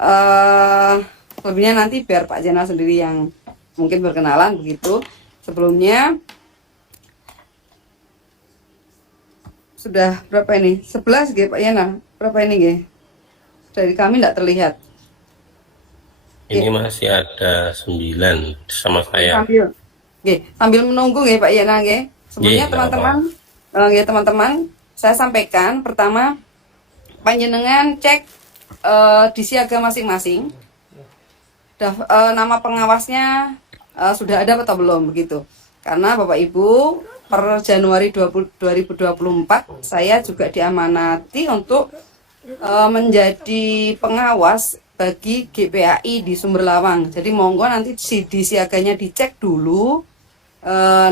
eh Lebihnya nanti biar Pak Zainal sendiri yang mungkin berkenalan begitu. Sebelumnya sudah berapa ini? 11 G Pak Zainal. Berapa ini G? Dari kami tidak terlihat. Ini masih ada 9 sama saya. Sambil menunggu G Pak Zainal G. Sebelumnya Nggih, nggak apa. teman-teman, teman-teman, saya sampaikan pertama panjenengan cek di siaga masing-masing. Nama pengawasnya sudah ada atau belum begitu. Karena Bapak Ibu per Januari 2024 saya juga diamanati untuk menjadi pengawas bagi GPAI di Sumber Lawang. Jadi monggo nanti di siaganya dicek dulu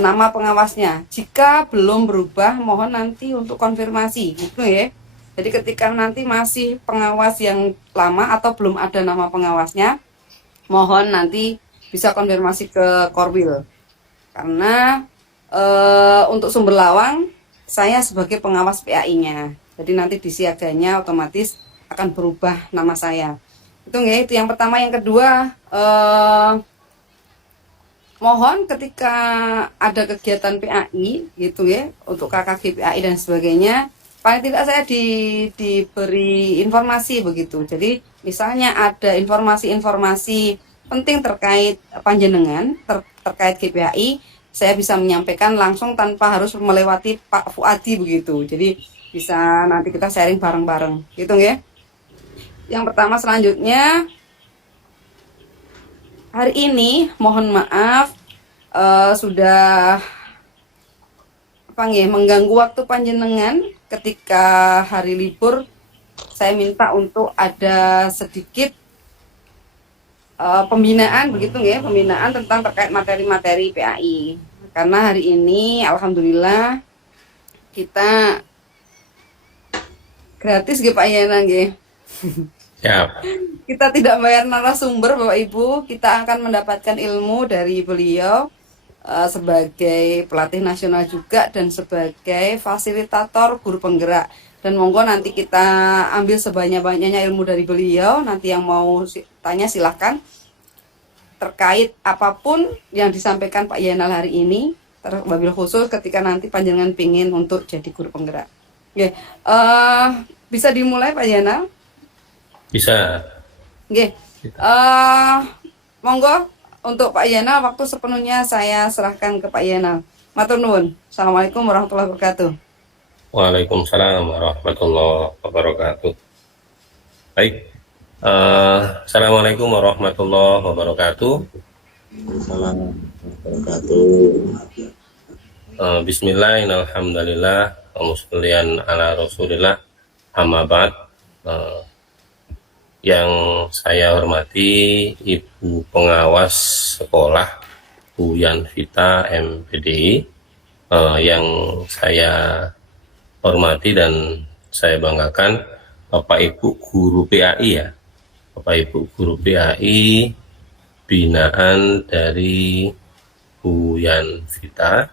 nama pengawasnya. Jika belum berubah, mohon nanti untuk konfirmasi gitu ya. Jadi ketika nanti masih pengawas yang lama atau belum ada nama pengawasnya, mohon nanti bisa konfirmasi ke Korwil. Karena untuk Sumber Lawang saya sebagai pengawas PAI-nya. Jadi nanti di siaganya otomatis akan berubah nama saya. Itu ya, itu yang pertama. Yang kedua, mohon ketika ada kegiatan PAI gitu ya, untuk KKG PAI dan sebagainya, paling tidak saya diberi informasi begitu. Jadi misalnya ada informasi-informasi penting terkait panjenengan, terkait GPAI, saya bisa menyampaikan langsung tanpa harus melewati Pak Fuadi begitu. Jadi bisa nanti kita sharing bareng-bareng gitu ya. Yang pertama, selanjutnya hari ini mohon maaf sudah mengganggu waktu panjenengan ketika hari libur. Saya minta untuk ada sedikit pembinaan begitu ya, pembinaan tentang terkait materi-materi PAI. Karena hari ini alhamdulillah kita gratis Pak Yana nggih. Siap. Kita tidak bayar narasumber Bapak Ibu, kita akan mendapatkan ilmu dari beliau sebagai pelatih nasional juga dan sebagai fasilitator guru penggerak. Dan monggo nanti kita ambil sebanyak-banyaknya ilmu dari beliau. Nanti yang mau tanya silahkan terkait apapun yang disampaikan Pak Yanal hari ini, terlebih khusus ketika nanti panjenengan pingin untuk jadi guru penggerak. Oke, bisa dimulai Pak Yanal? Bisa. Oke, monggo untuk Pak Yana, waktu sepenuhnya saya serahkan ke Pak Yana. Matur nuwun. Assalamualaikum warahmatullahi wabarakatuh. Waalaikumsalam warahmatullahi wabarakatuh. Baik. Assalamualaikum warahmatullahi wabarakatuh. Bismillahirrahmanirrahim. Alhamdulillah. Wassalatu ala Rasulillah. Amma ba'd. Yang saya hormati Ibu Pengawas Sekolah Bu Yanvita MPDI, yang saya hormati dan saya banggakan Bapak Ibu Guru PAI ya, Bapak Ibu Guru PAI binaan dari Bu Yanvita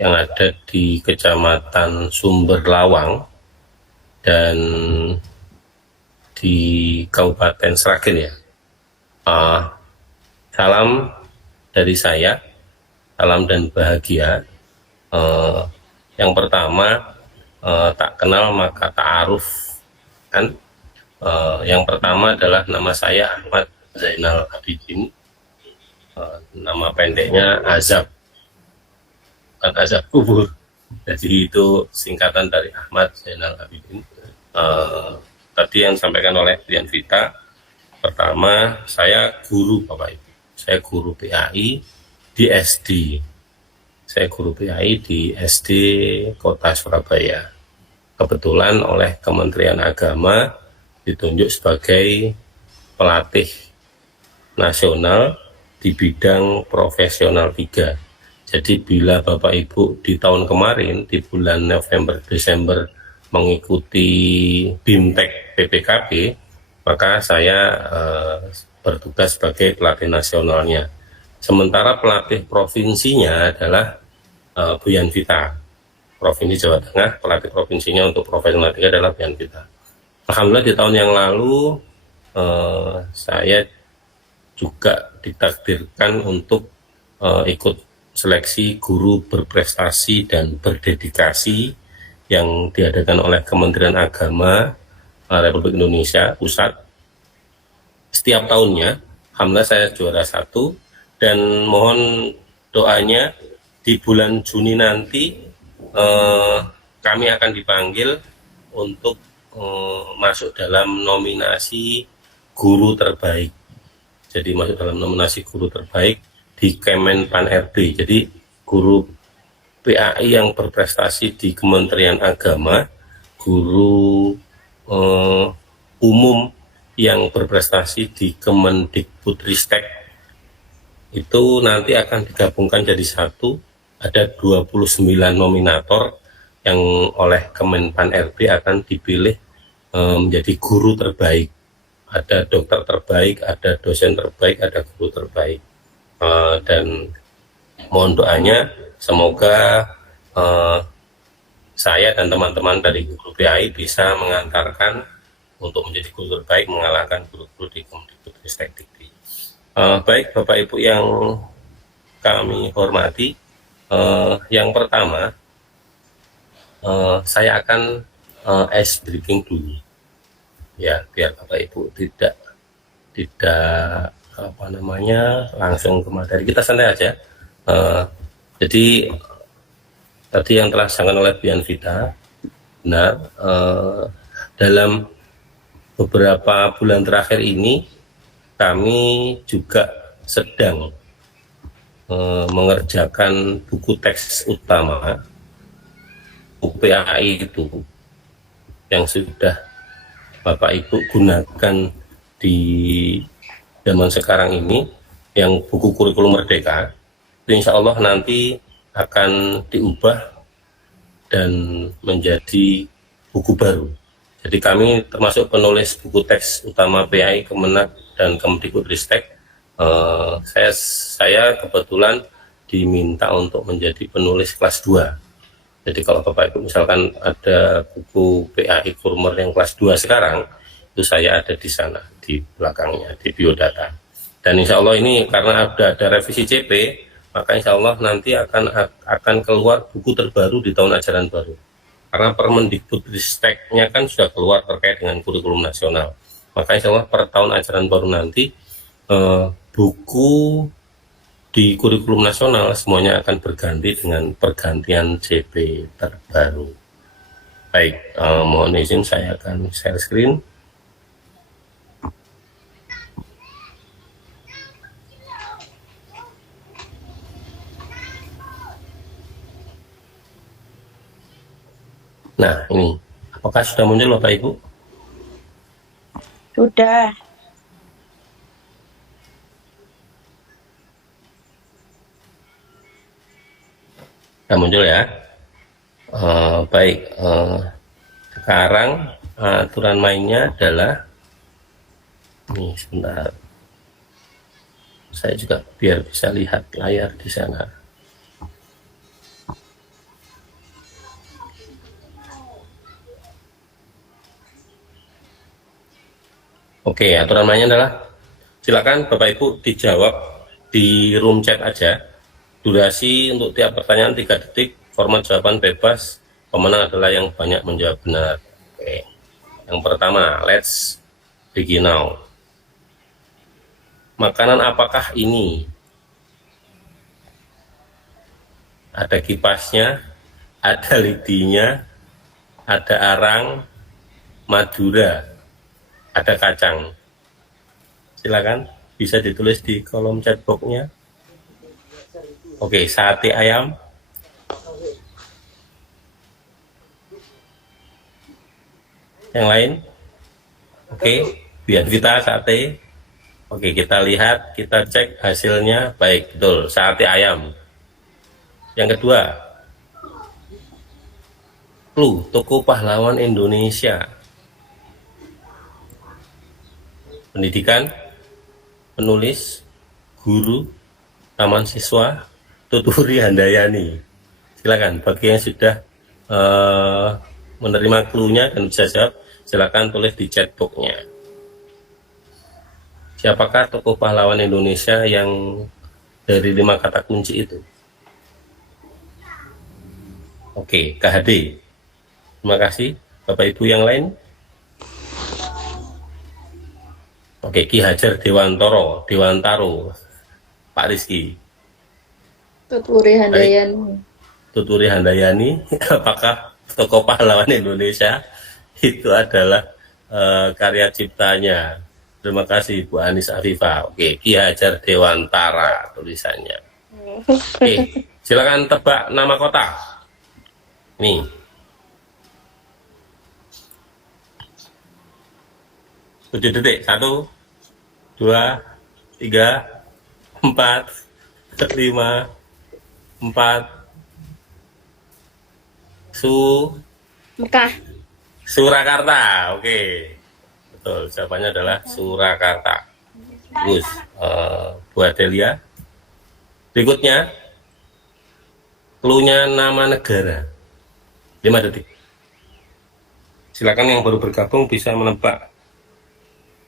yang ada di Kecamatan Sumber Lawang dan di Kabupaten Sragen ya. Salam dari saya, salam dan bahagia. Yang pertama, tak kenal maka ta'aruf kan. Yang pertama adalah nama saya Ahmad Zainal Abidin, nama pendeknya Azab, bukan Azab kubur. Jadi itu singkatan dari Ahmad Zainal Abidin. Tadi yang disampaikan oleh Dian Vita, pertama saya guru Bapak Ibu, saya guru PAI di SD, saya guru PAI di SD Kota Surabaya. Kebetulan oleh Kementerian Agama ditunjuk sebagai pelatih nasional di bidang profesional 3. Jadi bila Bapak Ibu di tahun kemarin di bulan November Desember mengikuti BIMTEK PPKB, maka saya bertugas sebagai pelatih nasionalnya. Sementara pelatih provinsinya adalah Bu Yanvita, Provinsi Jawa Tengah. Pelatih provinsinya untuk profesional 3 adalah Bu Yanvita. Alhamdulillah di tahun yang lalu saya juga ditakdirkan untuk ikut seleksi guru berprestasi dan berdedikasi yang diadakan oleh Kementerian Agama Republik Indonesia Pusat. Setiap tahunnya, alhamdulillah saya juara 1, dan mohon doanya di bulan Juni nanti kami akan dipanggil untuk masuk dalam nominasi guru terbaik. Jadi masuk dalam nominasi guru terbaik di Kemenpan RB. Jadi guru PAI yang berprestasi di Kementerian Agama, guru umum yang berprestasi di Kemendikbudristek, itu nanti akan digabungkan jadi satu. Ada 29 nominator yang oleh Kemenpan RB akan dipilih menjadi guru terbaik. Ada dokter terbaik, ada dosen terbaik, ada guru terbaik. Dan mohon doanya semoga saya dan teman-teman dari guru PAI bisa mengantarkan untuk menjadi guru terbaik, mengalahkan guru-guru di Kemendikbudristek Dikti. Baik Bapak Ibu yang kami hormati, yang pertama saya akan ice breaking dulu. Ya, biar Bapak Ibu tidak langsung ke materi, kita santai aja. Jadi tadi yang telah disampaikan oleh Bu Yanvita benar, dalam beberapa bulan terakhir ini kami juga sedang mengerjakan buku teks utama UPAI itu yang sudah Bapak Ibu gunakan di zaman sekarang ini, yang buku kurikulum merdeka. Insya Allah nanti akan diubah dan menjadi buku baru. Jadi kami termasuk penulis buku teks utama PAI, Kemenak, dan Kemendikbudristek. Saya kebetulan diminta untuk menjadi penulis kelas 2. Jadi kalau Bapak Ibu misalkan ada buku PAI Kurmer yang kelas 2 sekarang, itu saya ada di sana, di belakangnya, di biodata. Dan insya Allah ini karena ada revisi CP, maka insya Allah nanti akan keluar buku terbaru di tahun ajaran baru. Karena Permendikbudristeknya kan sudah keluar terkait dengan kurikulum nasional. Maka insya Allah per tahun ajaran baru nanti buku di kurikulum nasional semuanya akan berganti dengan pergantian CP terbaru. Baik, mohon izin saya akan share screen. Nah, ini apakah sudah muncul Bapak Ibu? Sudah. Sudah muncul ya. Baik, sekarang aturan mainnya adalah ini, sebentar. Saya juga biar bisa lihat layar di sana. Oke, aturan mainnya adalah silakan Bapak Ibu dijawab di room chat aja. Durasi untuk tiap pertanyaan 3 detik, format jawaban bebas, pemenang adalah yang banyak menjawab benar. Oke. Yang pertama, let's begin now. Makanan apakah ini? Ada kipasnya, ada lidinya, ada arang, Madura, ada kacang. Silakan, bisa ditulis di kolom chat box-nya. Oke, sate ayam. Yang lain? Oke, biar kita sate. Oke, kita lihat, kita cek hasilnya. Baik, betul, sate ayam. Yang kedua, clue, Toko Pahlawan Indonesia. Pendidikan, penulis, guru, taman siswa, Tuturi Handayani. Silakan bagi yang sudah menerima clue-nya dan bisa jawab, silakan tulis di chat box-nya. Siapakah tokoh pahlawan Indonesia yang dari 5 kata kunci itu? Oke, KHD. Terima kasih. Bapak Ibu yang lain? Oke, Ki Hajar Dewantaro, Pak Rizky. Tuturi Handayani. Tuturi Handayani, apakah tokoh pahlawan Indonesia? Itu adalah karya ciptanya. Terima kasih Bu Anis Afifah. Oke, Ki Hajar Dewantara tulisannya. Oke, silakan tebak nama kota. Nih. 7 detik. 1, 2, 3, 4, 5, 4. Mekah. Surakarta. Oke. Betul, jawabannya adalah Surakarta. Bagus. Bu Adelia. Berikutnya, clue-nya nama negara. 5 detik. Silakan yang baru bergabung bisa menebak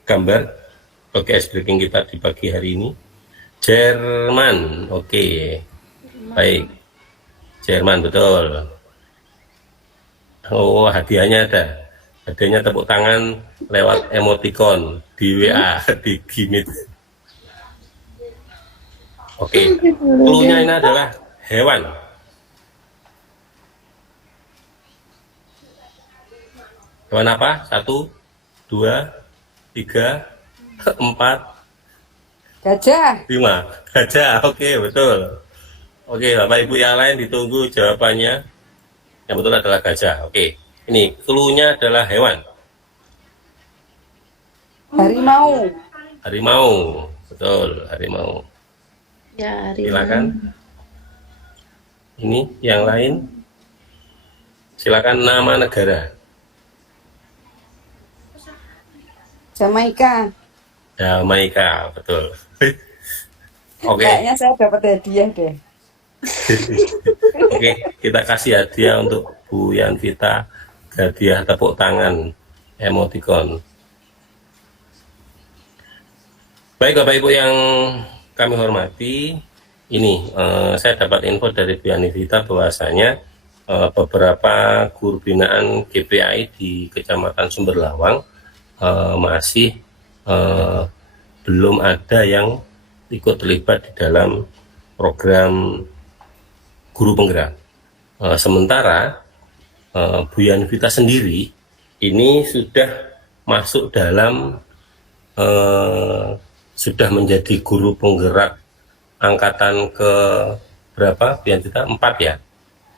gambar bagi ice breaking kita di pagi hari ini. Jerman. Oke. Baik. Jerman, betul. Oh, hadiahnya ada. Hadiahnya tepuk tangan lewat emoticon di WA, di Gimit. Oke. Clue-nya ini adalah hewan. Hewan apa? 1, 2, 3, 4, Gajah. 5. Gajah. Oke, betul. Oke, Bapak Ibu yang lain ditunggu jawabannya. Yang betul adalah gajah. Oke. Ini clue-nya adalah hewan. Harimau. Harimau. Betul, harimau. Ya, hari Silakan. Ini yang lain. Silakan nama negara. Jamaika. Jamaika, betul. Oke. Kayaknya saya dapat hadiah deh. Oke, kita kasih hadiah untuk Bu Yanvita, hadiah tepuk tangan emoticon. Baik Bapak Ibu yang kami hormati, ini saya dapat info dari Bu Yanvita bahwasanya beberapa guru binaan GPAI di Kecamatan Sumberlawang masih belum ada yang ikut terlibat di dalam program guru penggerak. Sementara Bu Yanvita sendiri ini sudah masuk dalam sudah menjadi guru penggerak angkatan ke berapa? Bu Yanvita 4 ya?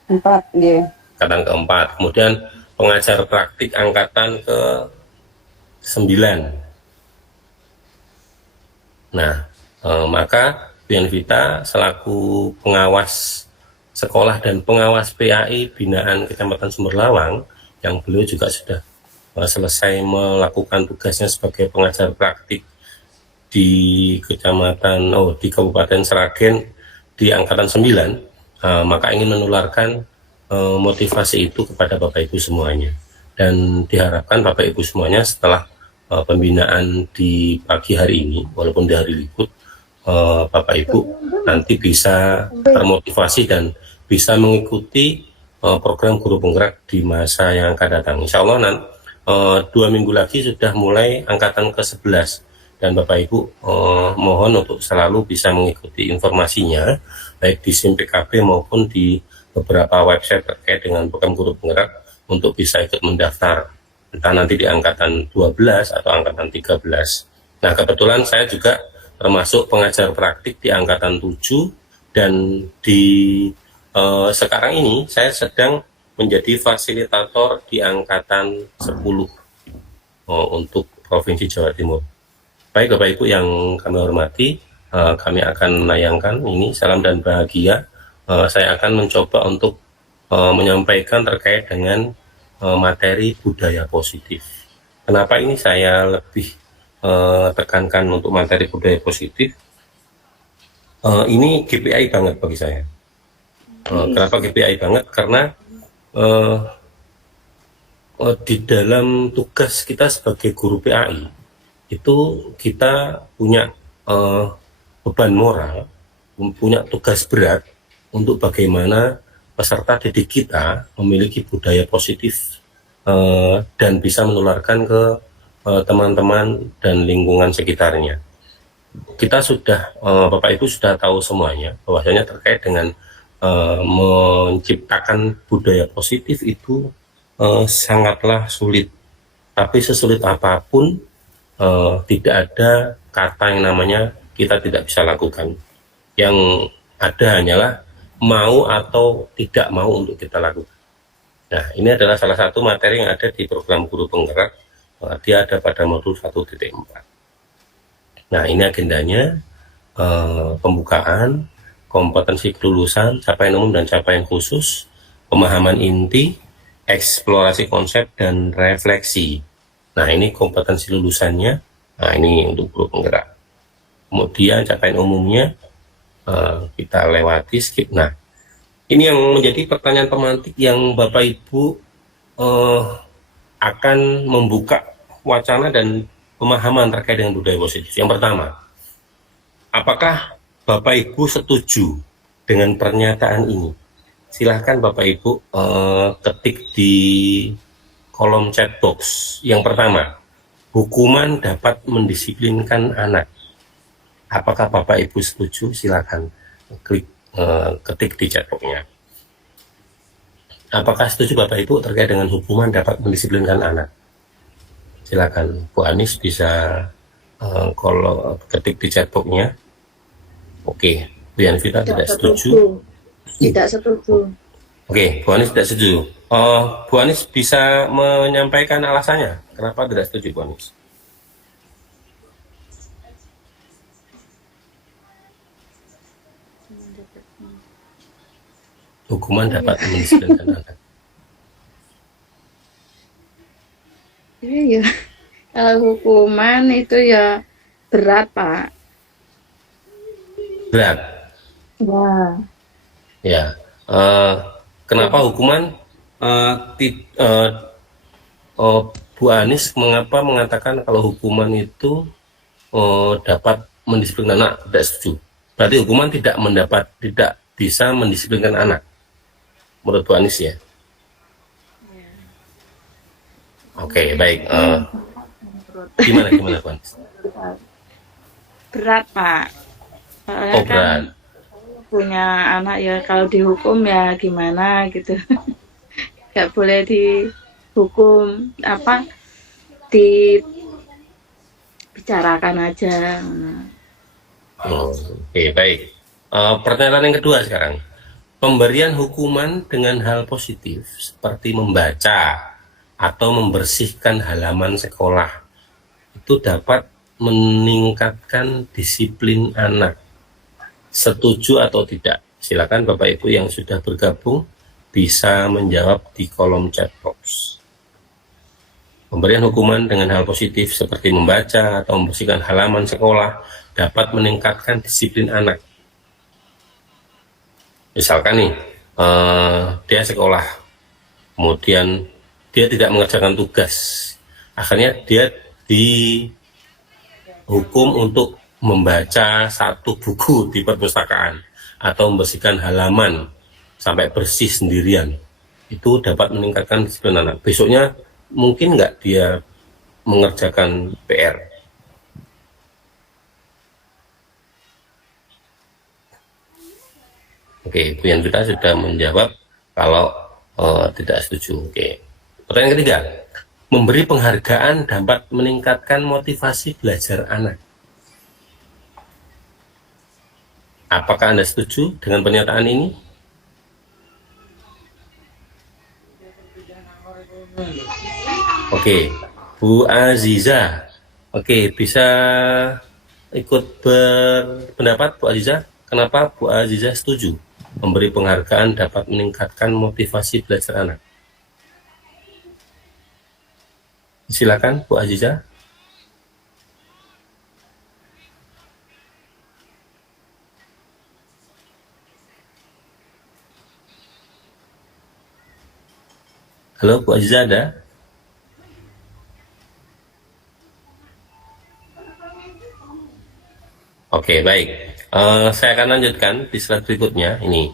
4, ya. Angkatan ke-4. Kemudian pengajar praktik angkatan ke 9. Nah, maka Bu Yanvita selaku pengawas sekolah dan pengawas PAI binaan Kecamatan Sumberlawang, yang beliau juga sudah selesai melakukan tugasnya sebagai pengajar praktik di di Kabupaten Sragen di angkatan 9, maka ingin menularkan motivasi itu kepada Bapak Ibu semuanya. Dan diharapkan Bapak Ibu semuanya setelah pembinaan di pagi hari ini, walaupun di hari libur, Bapak Ibu nanti bisa termotivasi dan bisa mengikuti program guru penggerak di masa yang akan datang. Insya Allah 2 minggu lagi sudah mulai angkatan ke-11, dan Bapak Ibu mohon untuk selalu bisa mengikuti informasinya baik di SIM PKB maupun di beberapa website terkait dengan program guru penggerak untuk bisa ikut mendaftar, entah nanti di angkatan 12 atau angkatan 13. Nah, kebetulan saya juga termasuk pengajar praktik di angkatan 7, dan di sekarang ini saya sedang menjadi fasilitator di angkatan 10 untuk Provinsi Jawa Timur. Baik Bapak Ibu yang kami hormati, kami akan menayangkan ini salam dan bahagia. Saya akan mencoba untuk menyampaikan terkait dengan materi budaya positif. Kenapa ini saya lebih tekankan untuk materi budaya positif? Ini GPI banget bagi saya. Kenapa GPI banget? Karena di dalam tugas kita sebagai guru PAI itu kita punya beban moral, punya tugas berat untuk bagaimana peserta didik kita memiliki budaya positif dan bisa menularkan ke teman-teman dan lingkungan sekitarnya. Kita sudah, Bapak Ibu sudah tahu semuanya bahwasanya terkait dengan menciptakan budaya positif itu sangatlah sulit. Tapi sesulit apapun, tidak ada kata yang namanya kita tidak bisa lakukan. Yang ada hanyalah mau atau tidak mau untuk kita lakukan. Nah, ini adalah salah satu materi yang ada di program Guru Penggerak. Dia ada pada modul 1.4. Nah, ini agendanya, pembukaan, kompetensi kelulusan, capaian umum dan capaian khusus, pemahaman inti, eksplorasi konsep, dan refleksi. Nah, ini kompetensi lulusannya. Nah, ini untuk Guru Penggerak. Kemudian capaian umumnya kita lewati, skip. Nah, ini yang menjadi pertanyaan pemantik yang Bapak Ibu akan membuka wacana dan pemahaman terkait dengan budaya positif. Yang pertama, apakah Bapak Ibu setuju dengan pernyataan ini? Silahkan Bapak Ibu ketik di kolom chat box. Yang pertama, hukuman dapat mendisiplinkan anak. Apakah Bapak Ibu setuju? Silakan klik ketik di chat box-nya. Apakah setuju Bapak Ibu terkait dengan hukuman dapat mendisiplinkan anak? Silakan Bu Anis bisa kalau ketik di chat box-nya. Oke, Bu Yanvita tidak setuju. Tidak setuju. Oke, Bu Anis tidak setuju. Bu Anis bisa menyampaikan alasannya kenapa tidak setuju, Bu Anis? Hukuman dapat mendisiplinkan anak. Iya, kalau hukuman itu ya berat, Pak. Berat. Wah. Ya. Kenapa hukuman? Bu Anis mengapa mengatakan kalau hukuman itu dapat mendisiplinkan anak? Tidak setuju. Berarti hukuman tidak bisa mendisiplinkan anak. Menurut Bu Anis ya. Oke, baik. Gimana Bu Anis? Berat, Pak. Soalnya Oh, berat. punya anak ya kalau dihukum ya gimana gitu. Gak boleh dihukum, dibicarakan aja. Oke, baik. Pertanyaan yang kedua sekarang. Pemberian hukuman dengan hal positif seperti membaca atau membersihkan halaman sekolah itu dapat meningkatkan disiplin anak. Setuju atau tidak? Silakan Bapak Ibu yang sudah bergabung bisa menjawab di kolom chat box. Pemberian hukuman dengan hal positif seperti membaca atau membersihkan halaman sekolah dapat meningkatkan disiplin anak. Misalkan nih, dia sekolah, kemudian dia tidak mengerjakan tugas, akhirnya dia dihukum untuk membaca satu buku di perpustakaan atau membersihkan halaman sampai bersih sendirian. Itu dapat meningkatkan disiplin anak. Besoknya mungkin nggak dia mengerjakan PR. Oke, Bu Yanvita sudah menjawab kalau tidak setuju. Oke. Pertanyaan ketiga, memberi penghargaan dapat meningkatkan motivasi belajar anak. Apakah Anda setuju dengan pernyataan ini? Oke, Bu Aziza. Oke, bisa ikut berpendapat Bu Aziza? Kenapa Bu Aziza setuju? Memberi penghargaan dapat meningkatkan motivasi belajar anak. Silakan Bu Aziza. Halo Bu Aziza, ada? Oke, baik. Saya akan lanjutkan di slide berikutnya ini.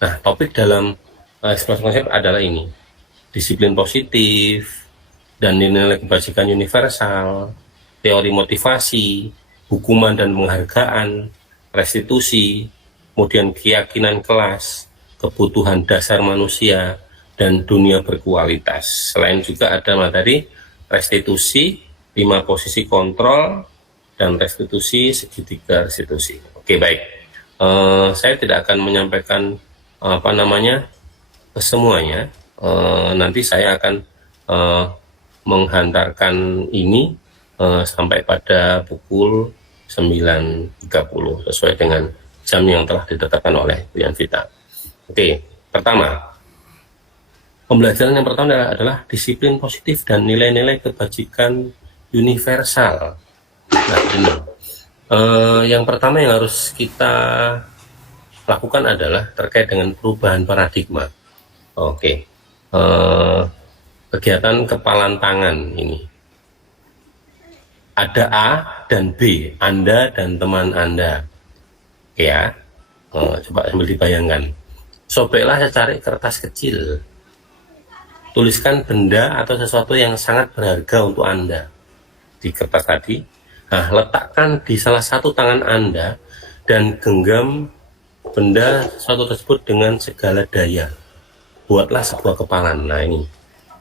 Nah, topik dalam eksplorasi konsep adalah ini. Disiplin positif, dan nilai kebajikan universal, teori motivasi, hukuman dan penghargaan, restitusi, kemudian keyakinan kelas, kebutuhan dasar manusia, dan dunia berkualitas. Selain juga ada materi restitusi, 5 posisi kontrol, dan restitusi segitiga restitusi. Oke, baik. Saya tidak akan menyampaikan semuanya. Nanti saya akan menghantarkan ini sampai pada pukul 9.30 sesuai dengan jam yang telah ditetapkan oleh Bu Yanvita. Oke, pertama, pembelajaran yang pertama adalah disiplin positif dan nilai-nilai kebajikan universal. Nah, ini yang pertama yang harus kita lakukan adalah terkait dengan perubahan paradigma. Oke, kegiatan kepalan tangan ini ada A dan B, Anda dan teman Anda. Oke ya, coba sambil dibayangkan. Sobeklah secari kertas kecil, tuliskan benda atau sesuatu yang sangat berharga untuk Anda di kertas tadi. Nah, letakkan di salah satu tangan Anda dan genggam benda sesuatu tersebut dengan segala daya. Buatlah sebuah kepalan. Nah, ini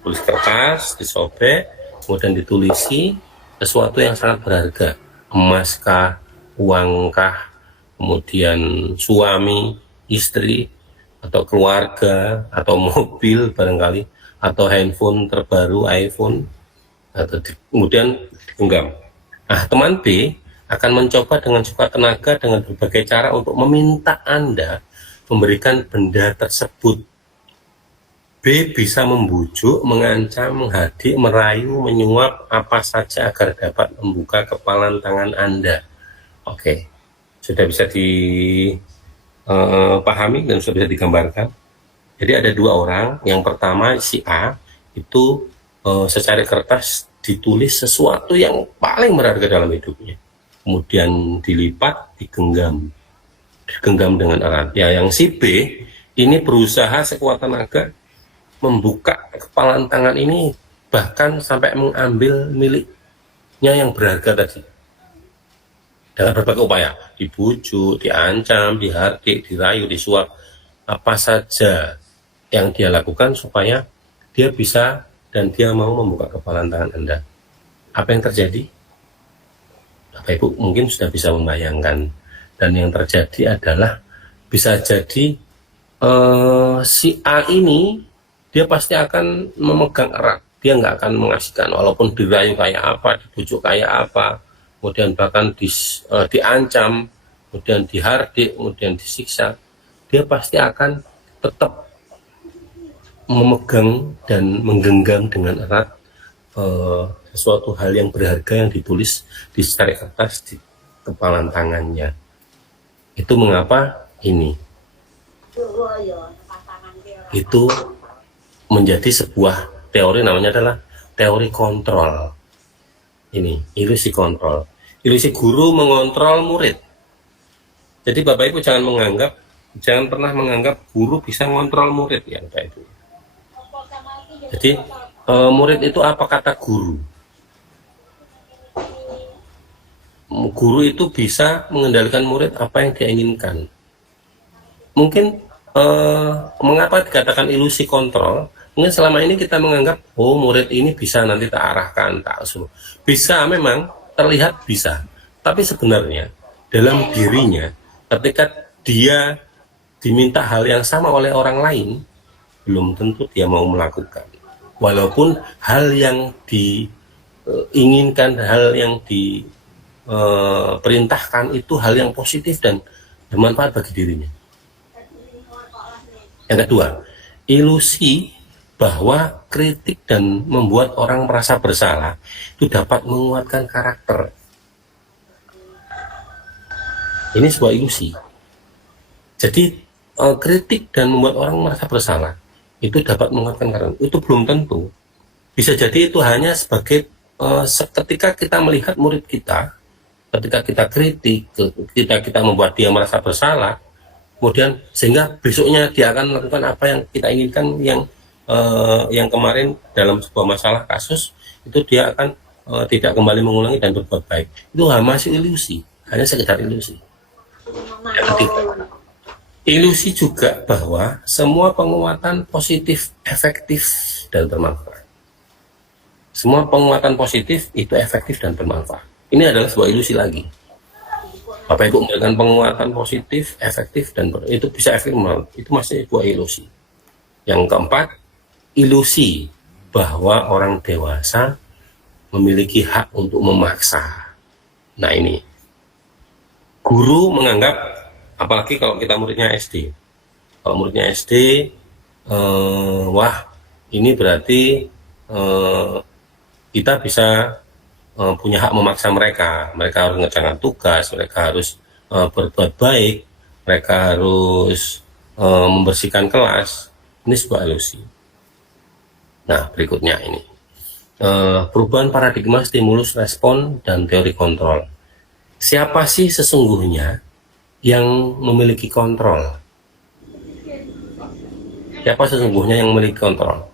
tulis kertas, disobek, kemudian ditulisi sesuatu yang sangat berharga, emaskah, uangkah, kemudian suami, istri, atau keluarga, atau mobil barangkali, atau handphone terbaru, iPhone, atau kemudian digenggam. Nah, teman B akan mencoba dengan suka tenaga dengan berbagai cara untuk meminta Anda memberikan benda tersebut. B bisa membujuk, mengancam, menghadik, merayu, menyuap apa saja agar dapat membuka kepalan tangan Anda. Oke, sudah bisa dipahami dan sudah bisa digambarkan. Jadi ada 2 orang. Yang pertama si A itu secari kertas ditulis sesuatu yang paling berharga dalam hidupnya, kemudian dilipat, digenggam dengan erat. Ya, yang si B ini berusaha sekuat tenaga membuka kepalan tangan ini, bahkan sampai mengambil miliknya yang berharga tadi dengan berbagai upaya, dibujuk, diancam, dihardik, dirayu, disuap, apa saja yang dia lakukan supaya dia bisa dan dia mau membuka kepalan tangan Anda. Apa yang terjadi? Bapak Ibu mungkin sudah bisa membayangkan. Dan yang terjadi adalah bisa jadi si A ini dia pasti akan memegang erat. Dia nggak akan mengasihkan, walaupun dirayu kayak apa, dibujuk kayak apa, kemudian bahkan diancam, kemudian dihardik, kemudian disiksa. Dia pasti akan tetap memegang dan menggenggam dengan erat sesuatu hal yang berharga yang ditulis di secari kertas di kepalan tangannya. Itu mengapa ini itu menjadi sebuah teori, namanya adalah teori kontrol. Ini ilusi kontrol, ilusi guru mengontrol murid. Jadi Bapak Ibu jangan pernah menganggap guru bisa mengontrol murid ya Bapak Ibu. Jadi murid itu apa kata guru? Guru itu bisa mengendalikan murid apa yang dia inginkan. Mungkin mengapa dikatakan ilusi kontrol? Mungkin selama ini kita menganggap murid ini bisa nanti tak arahkan, tak suruh. Bisa, memang terlihat bisa. Tapi sebenarnya dalam dirinya ketika dia diminta hal yang sama oleh orang lain, belum tentu dia mau melakukan. Walaupun hal yang diinginkan, hal yang diperintahkan itu hal yang positif dan bermanfaat bagi dirinya. Yang kedua, ilusi bahwa kritik dan membuat orang merasa bersalah itu dapat menguatkan karakter. Ini sebuah ilusi. Jadi kritik dan membuat orang merasa bersalah itu dapat menguatkan karakter. Itu belum tentu. Bisa jadi itu hanya sebagai seketika kita melihat murid kita ketika kita kritik, kita membuat dia merasa bersalah, kemudian sehingga besoknya dia akan melakukan apa yang kita inginkan, yang kemarin dalam sebuah masalah kasus itu dia akan tidak kembali mengulangi dan berbuat baik. Itu masih ilusi, hanya sekedar ilusi. Yang ketiga, ilusi juga bahwa semua penguatan positif efektif dan bermanfaat. Semua penguatan positif itu efektif dan bermanfaat. Ini adalah sebuah ilusi lagi. Bapak Ibu memberikan penguatan positif, efektif, dan itu bisa efektif, itu masih sebuah ilusi. Yang keempat, ilusi bahwa orang dewasa memiliki hak untuk memaksa. Nah ini, guru menganggap, apalagi kalau kita muridnya SD. Kalau muridnya SD, wah ini berarti kita bisa punya hak memaksa mereka. Mereka harus mengerjakan tugas, mereka harus berbuat baik, mereka harus membersihkan kelas. Ini sebuah ilusi. Nah berikutnya ini, perubahan paradigma stimulus respon dan teori kontrol. Siapa sih sesungguhnya yang memiliki kontrol? Siapa sesungguhnya yang memiliki kontrol?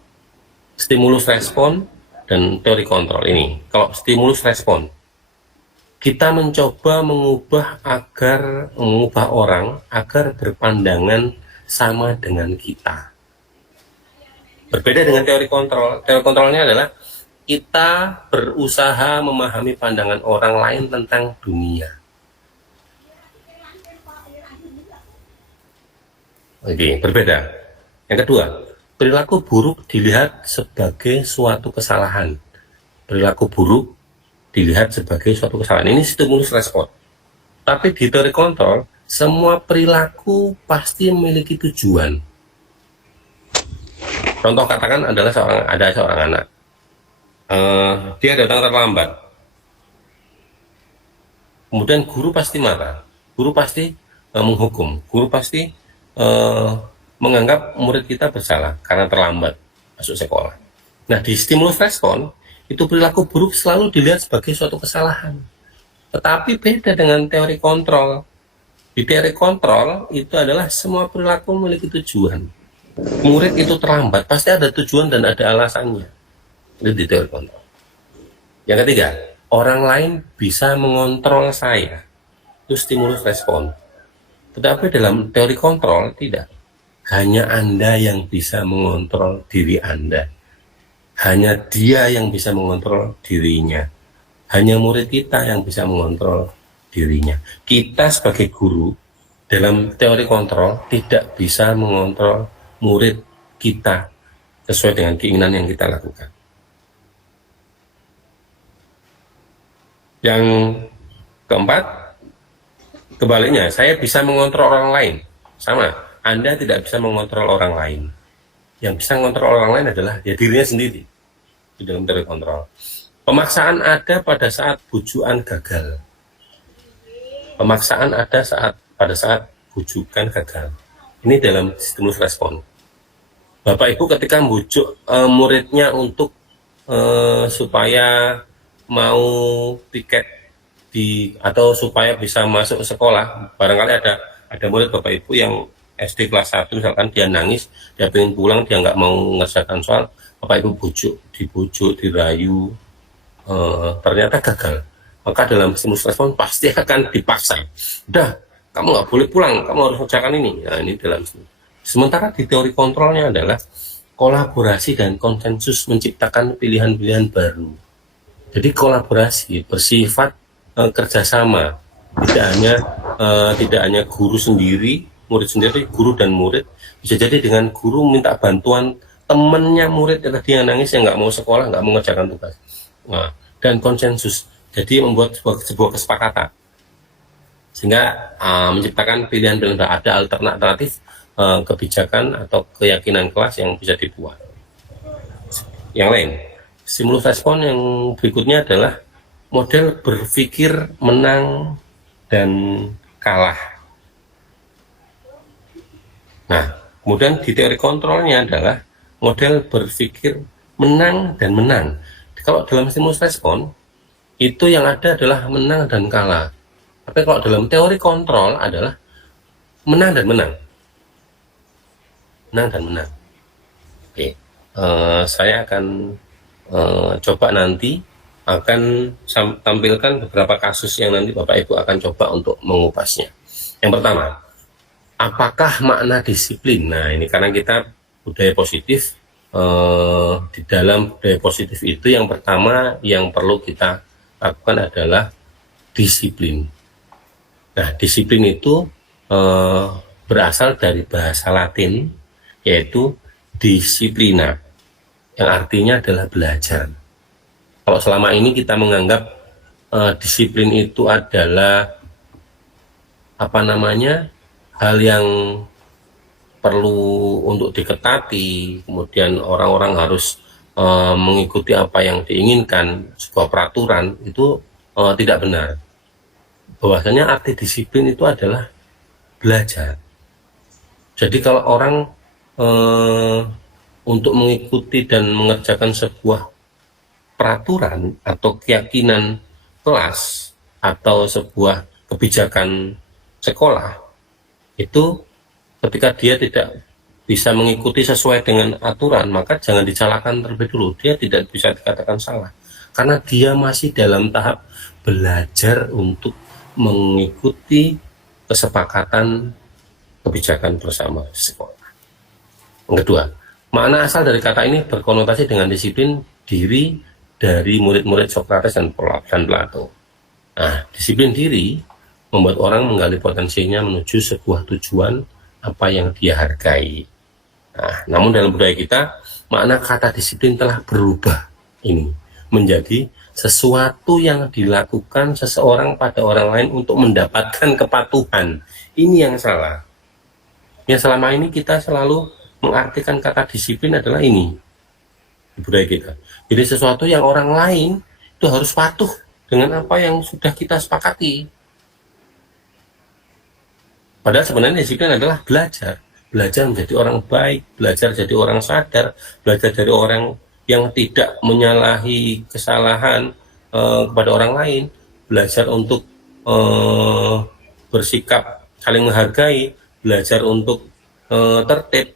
Stimulus respon dan teori kontrol ini. Kalau stimulus respon, kita mencoba mengubah orang agar berpandangan sama dengan kita. Berbeda dengan teori kontrol. Teori kontrolnya adalah kita berusaha memahami pandangan orang lain tentang dunia. Oke, berbeda. Yang kedua, perilaku buruk dilihat sebagai suatu kesalahan. Perilaku buruk dilihat sebagai suatu kesalahan. Ini stimulus respon. Tapi di teori kontrol, semua perilaku pasti memiliki tujuan. Contoh katakan adalah ada seorang anak. Dia datang terlambat. Kemudian guru pasti marah. Guru pasti menghukum. Guru pasti menganggap murid kita bersalah karena terlambat masuk sekolah. Nah, di stimulus respon itu perilaku buruk selalu dilihat sebagai suatu kesalahan. Tetapi beda dengan teori kontrol. Di teori kontrol itu adalah semua perilaku memiliki tujuan. Murid itu terlambat pasti ada tujuan dan ada alasannya. Itu di teori kontrol. Yang ketiga, orang lain bisa mengontrol saya. Itu stimulus respon. Tetapi dalam teori kontrol tidak. Hanya Anda yang bisa mengontrol diri Anda. Hanya dia yang bisa mengontrol dirinya. Hanya murid kita yang bisa mengontrol dirinya. Kita sebagai guru dalam teori kontrol tidak bisa mengontrol murid kita sesuai dengan keinginan yang kita lakukan. Yang keempat, kebaliknya, saya bisa mengontrol orang lain. Sama, Anda tidak bisa mengontrol orang lain. Yang bisa mengontrol orang lain adalah ya dirinya sendiri. Di dalam teori kontrol. Pemaksaan ada pada saat bujukan gagal. Pemaksaan ada pada saat bujukan gagal. Ini dalam stimulus respon. Bapak Ibu ketika membujuk muridnya untuk supaya mau tiket atau supaya bisa masuk sekolah, barangkali ada murid Bapak Ibu yang SD kelas 1 misalkan dia nangis, dia pengen pulang, dia nggak mau mengerjakan soal, Bapak Ibu dibujuk, dirayu, ternyata gagal. Maka dalam stimulus respon pasti akan dipaksa. Udah, kamu nggak boleh pulang, kamu harus mengerjakan ini. Nah, ini dalam sementara di teori kontrolnya adalah kolaborasi dan konsensus menciptakan pilihan-pilihan baru. Jadi kolaborasi bersifat kerjasama, tidak hanya guru sendiri, murid sendiri, guru dan murid. Bisa jadi dengan guru minta bantuan temennya murid yang tadi yang nangis, yang nggak mau sekolah, nggak mau mengerjakan tugas. Nah, dan konsensus, jadi membuat sebuah kesepakatan sehingga menciptakan pilihan-pilihan, ada alternatif kebijakan atau keyakinan kelas yang bisa dibuat. Yang lain, stimulus respon yang berikutnya adalah model berpikir menang dan kalah. Nah, kemudian di teori kontrolnya adalah model berpikir menang dan menang. Kalau dalam stimulus respon, itu yang ada adalah menang dan kalah. Tapi kalau dalam teori kontrol adalah menang dan menang, menang dan menang. Oke, saya akan coba nanti akan tampilkan beberapa kasus yang nanti Bapak Ibu akan coba untuk mengupasnya. Yang pertama, apakah makna disiplin? Nah, ini karena kita budaya positif, di dalam budaya positif itu yang pertama yang perlu kita lakukan adalah disiplin. Nah, disiplin itu berasal dari bahasa Latin, yaitu disiplina, yang artinya adalah belajar. Kalau selama ini kita menganggap disiplin itu adalah apa namanya, hal yang perlu untuk diketati, kemudian orang-orang harus mengikuti apa yang diinginkan, sebuah peraturan, itu tidak benar. Bahwasanya arti disiplin itu adalah belajar. Jadi kalau orang untuk mengikuti dan mengerjakan sebuah peraturan atau keyakinan kelas atau sebuah kebijakan sekolah, itu ketika dia tidak bisa mengikuti sesuai dengan aturan, maka jangan dicalakan terlebih dulu. Dia tidak bisa dikatakan salah karena dia masih dalam tahap belajar untuk mengikuti kesepakatan kebijakan bersama sekolah. Yang kedua, makna asal dari kata ini berkonotasi dengan disiplin diri dari murid-murid Socrates dan Plato. Nah, disiplin diri membuat orang menggali potensinya menuju sebuah tujuan apa yang dia hargai. Nah, namun dalam budaya kita, makna kata disiplin telah berubah ini menjadi sesuatu yang dilakukan seseorang pada orang lain untuk mendapatkan kepatuhan. Ini yang salah. Yang selama ini kita selalu mengartikan kata disiplin adalah ini di budaya kita. Jadi sesuatu yang orang lain itu harus patuh dengan apa yang sudah kita sepakati. Padahal sebenarnya disiplin adalah belajar. Belajar menjadi orang baik, belajar jadi orang sadar, belajar dari orang yang tidak menyalahi kesalahan kepada orang lain, belajar untuk bersikap saling menghargai, belajar untuk tertib,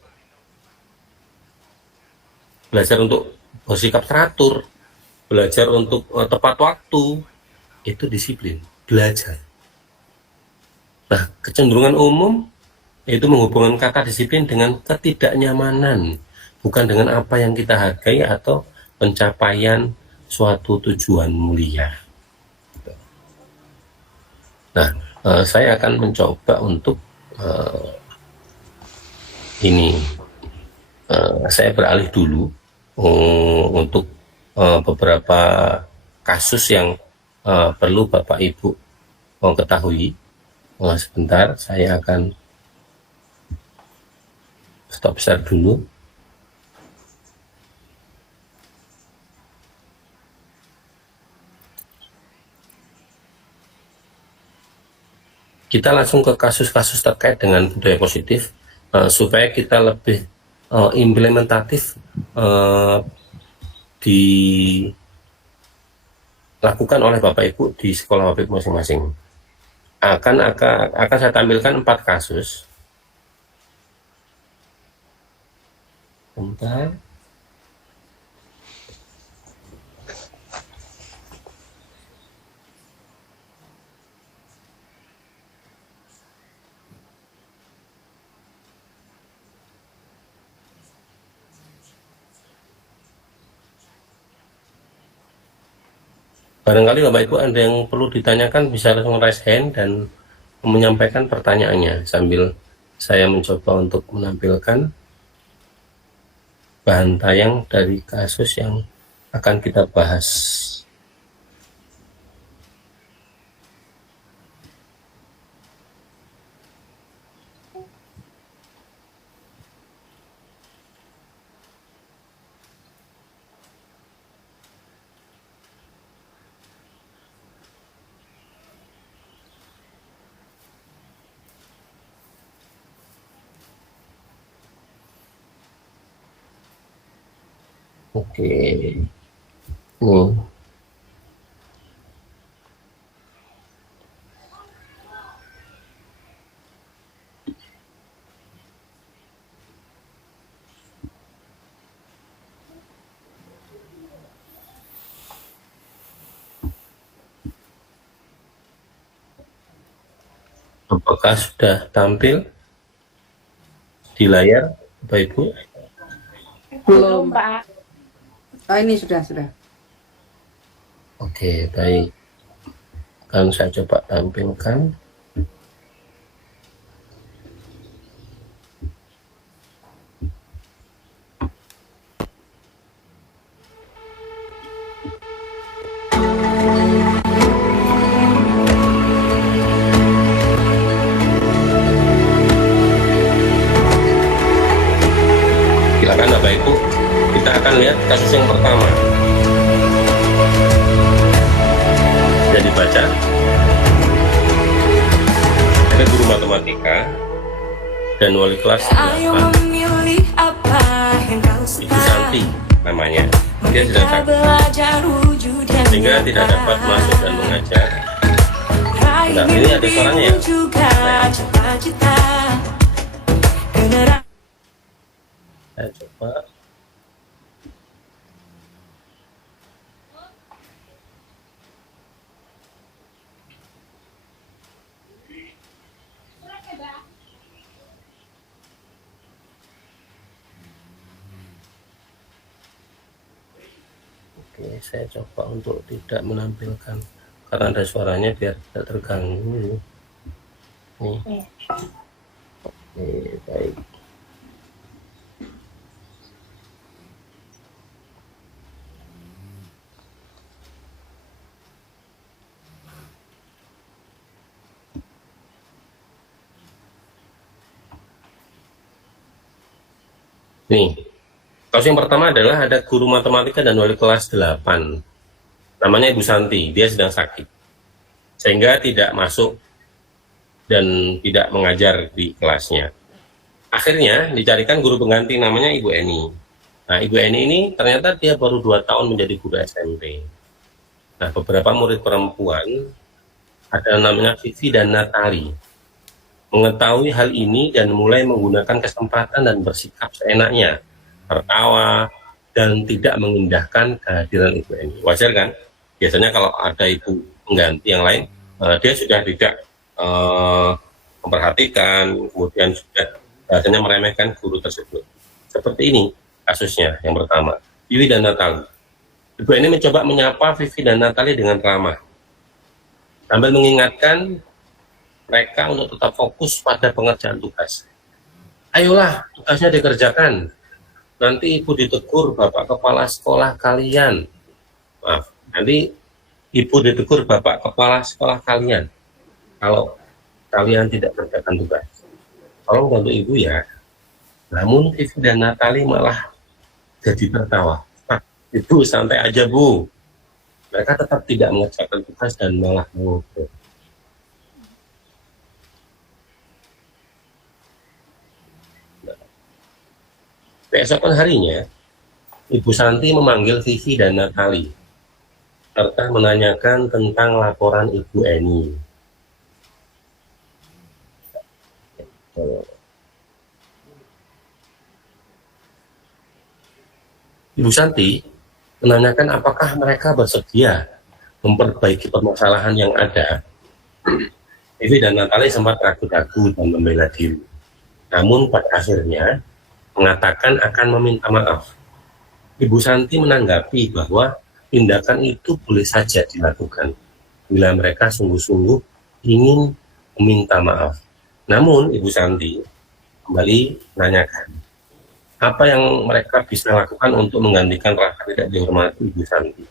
belajar untuk bersikap teratur, belajar untuk tepat waktu. Itu disiplin, belajar. Nah, kecenderungan umum yaitu menghubungkan kata disiplin dengan ketidaknyamanan, bukan dengan apa yang kita hargai atau pencapaian suatu tujuan mulia. Nah, saya akan mencoba untuk ini. Saya beralih dulu untuk beberapa kasus yang perlu Bapak Ibu ketahui. Sebentar, saya akan stop share dulu. Kita langsung ke kasus-kasus terkait dengan budaya positif supaya kita lebih implementatif dilakukan oleh Bapak Ibu di sekolah Bapak Ibu masing-masing. Akan saya tampilkan 4 kasus. Bentar. Barangkali Bapak Ibu ada yang perlu ditanyakan, bisa langsung raise hand dan menyampaikan pertanyaannya sambil saya mencoba untuk menampilkan bahan tayang dari kasus yang akan kita bahas. Oke. Nih. Apakah sudah tampil di layar Bapak Ibu? Belum. Pak. Oh, ini sudah. Oke, baik. Akan saya coba tampilkan. Silakan Bapak Ibu, kita akan lihat kasus yang pertama. Bisa dibaca. Ada guru matematika dan wali kelas 8, Ibu Santi namanya. Dia sedang sakit sehingga tidak dapat masuk dan mengajar. Nah, ini ada suaranya ya. Saya coba. Oke, saya coba untuk tidak menampilkan karena ada suaranya biar tidak terganggu. Nih. Oke, baik. Nih, kasus yang pertama adalah ada guru matematika dan wali kelas 8. Namanya Ibu Santi, dia sedang sakit. Sehingga tidak masuk dan tidak mengajar di kelasnya. Akhirnya dicarikan guru pengganti namanya Ibu Eni. Nah, Ibu Eni ini ternyata dia baru 2 tahun menjadi guru SMP. Nah, beberapa murid perempuan, ada namanya Vivi dan Natali, mengetahui hal ini dan mulai menggunakan kesempatan dan bersikap seenaknya, tertawa, dan tidak mengindahkan kehadiran Ibu Eni. Wajar kan? Biasanya kalau ada ibu pengganti yang lain, dia sudah tidak memperhatikan, kemudian sudah rasanya meremehkan guru tersebut. Seperti ini kasusnya yang pertama, Vivi dan Natali. Ibu Eni mencoba menyapa Vivi dan Natali dengan ramah, sambil mengingatkan mereka untuk tetap fokus pada pengerjaan tugas. Ayolah, tugasnya dikerjakan. Nanti ibu ditegur bapak kepala sekolah kalian. Maaf, nanti ibu ditegur bapak kepala sekolah kalian kalau kalian tidak kerjakan tugas. Tolong bantu ibu ya. Namun Vivi dan Natali malah jadi tertawa. Nah, ibu santai aja bu. Mereka tetap tidak mengerjakan tugas dan malah ngobrol. Keesokan harinya, Ibu Santi memanggil Vivi dan Natali, serta menanyakan tentang laporan Ibu Eni. Ibu Santi menanyakan apakah mereka bersedia memperbaiki permasalahan yang ada. Vivi dan Natali sempat ragu-ragu dan membela diri. Namun pada akhirnya mengatakan akan meminta maaf. Ibu Santi menanggapi bahwa tindakan itu boleh saja dilakukan bila mereka sungguh-sungguh ingin meminta maaf. Namun Ibu Santi kembali menanyakan apa yang mereka bisa lakukan untuk menggantikan rasa tidak dihormati Ibu Santi.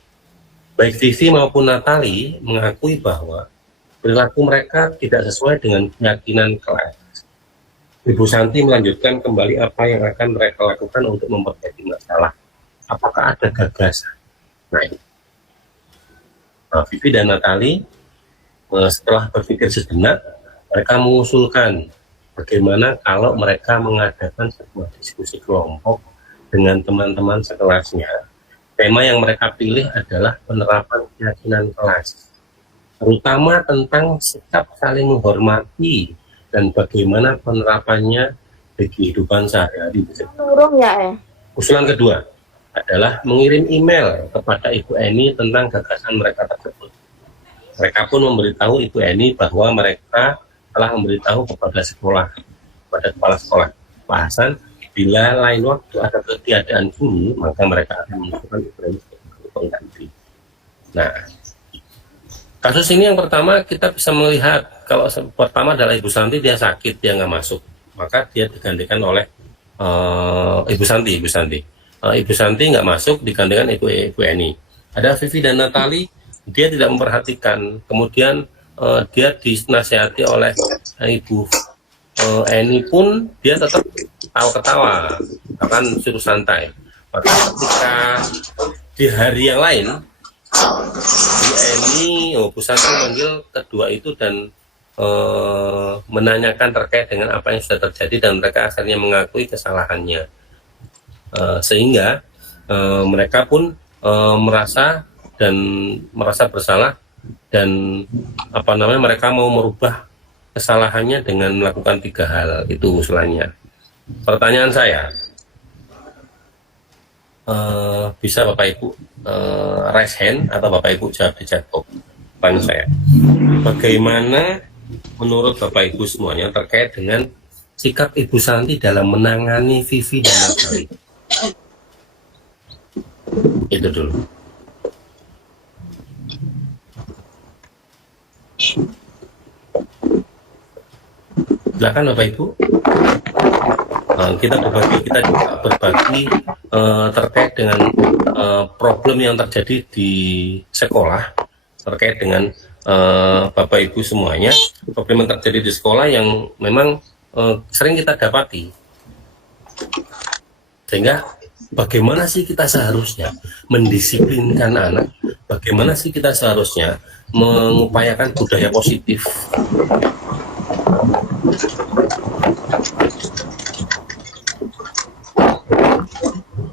Baik Vivi maupun Natali mengakui bahwa perilaku mereka tidak sesuai dengan keyakinan kelas. Ibu Santi melanjutkan kembali apa yang akan mereka lakukan untuk memperbaiki masalah. Apakah ada gagasan? Nah, Vivi dan Natali setelah berpikir sejenak, mereka mengusulkan bagaimana kalau mereka mengadakan sebuah diskusi kelompok dengan teman-teman sekelasnya. Tema yang mereka pilih adalah penerapan keyakinan kelas, terutama tentang sikap saling menghormati dan bagaimana penerapannya di kehidupan sehari-hari. Usulan kedua adalah mengirim email kepada Ibu Eni tentang gagasan mereka tersebut. Mereka pun memberitahu Ibu Eni bahwa mereka telah memberitahu kepada sekolah, pada kepala sekolah, Pak Hasan, bila lain waktu ada ketiadaan guru, maka mereka akan menentukan pengganti. Nah, kasus ini yang pertama kita bisa melihat, kalau pertama adalah Ibu Santi, dia sakit, dia nggak masuk, maka dia digantikan oleh Ibu Santi. Ibu Santi nggak masuk, digantikan Ibu Eni. Ada Vivi dan Natali, dia tidak memperhatikan, kemudian dia dinasihati oleh Ibu Eni pun dia tetap ketawa, akan suruh santai. Maka ketika di hari yang lain, Bu Eni, Bu Santi memanggil kedua itu dan menanyakan terkait dengan apa yang sudah terjadi, dan mereka akhirnya mengakui kesalahannya. Sehingga mereka pun merasa bersalah, dan mereka mau merubah kesalahannya dengan melakukan 3 hal itu usulannya. Pertanyaan saya, bisa Bapak Ibu raise hand atau Bapak Ibu jawab di chat box. Pertanyaan saya, bagaimana menurut Bapak Ibu semuanya terkait dengan sikap Ibu Santi dalam menangani Vivi dan Natali? Itu dulu. Silakan Bapak Ibu. Kita juga berbagi terkait dengan problem yang terjadi di sekolah, terkait dengan Bapak Ibu semuanya, problem yang terjadi di sekolah yang memang sering kita dapati. Sehingga bagaimana sih kita seharusnya mendisiplinkan anak, bagaimana sih kita seharusnya mengupayakan budaya positif.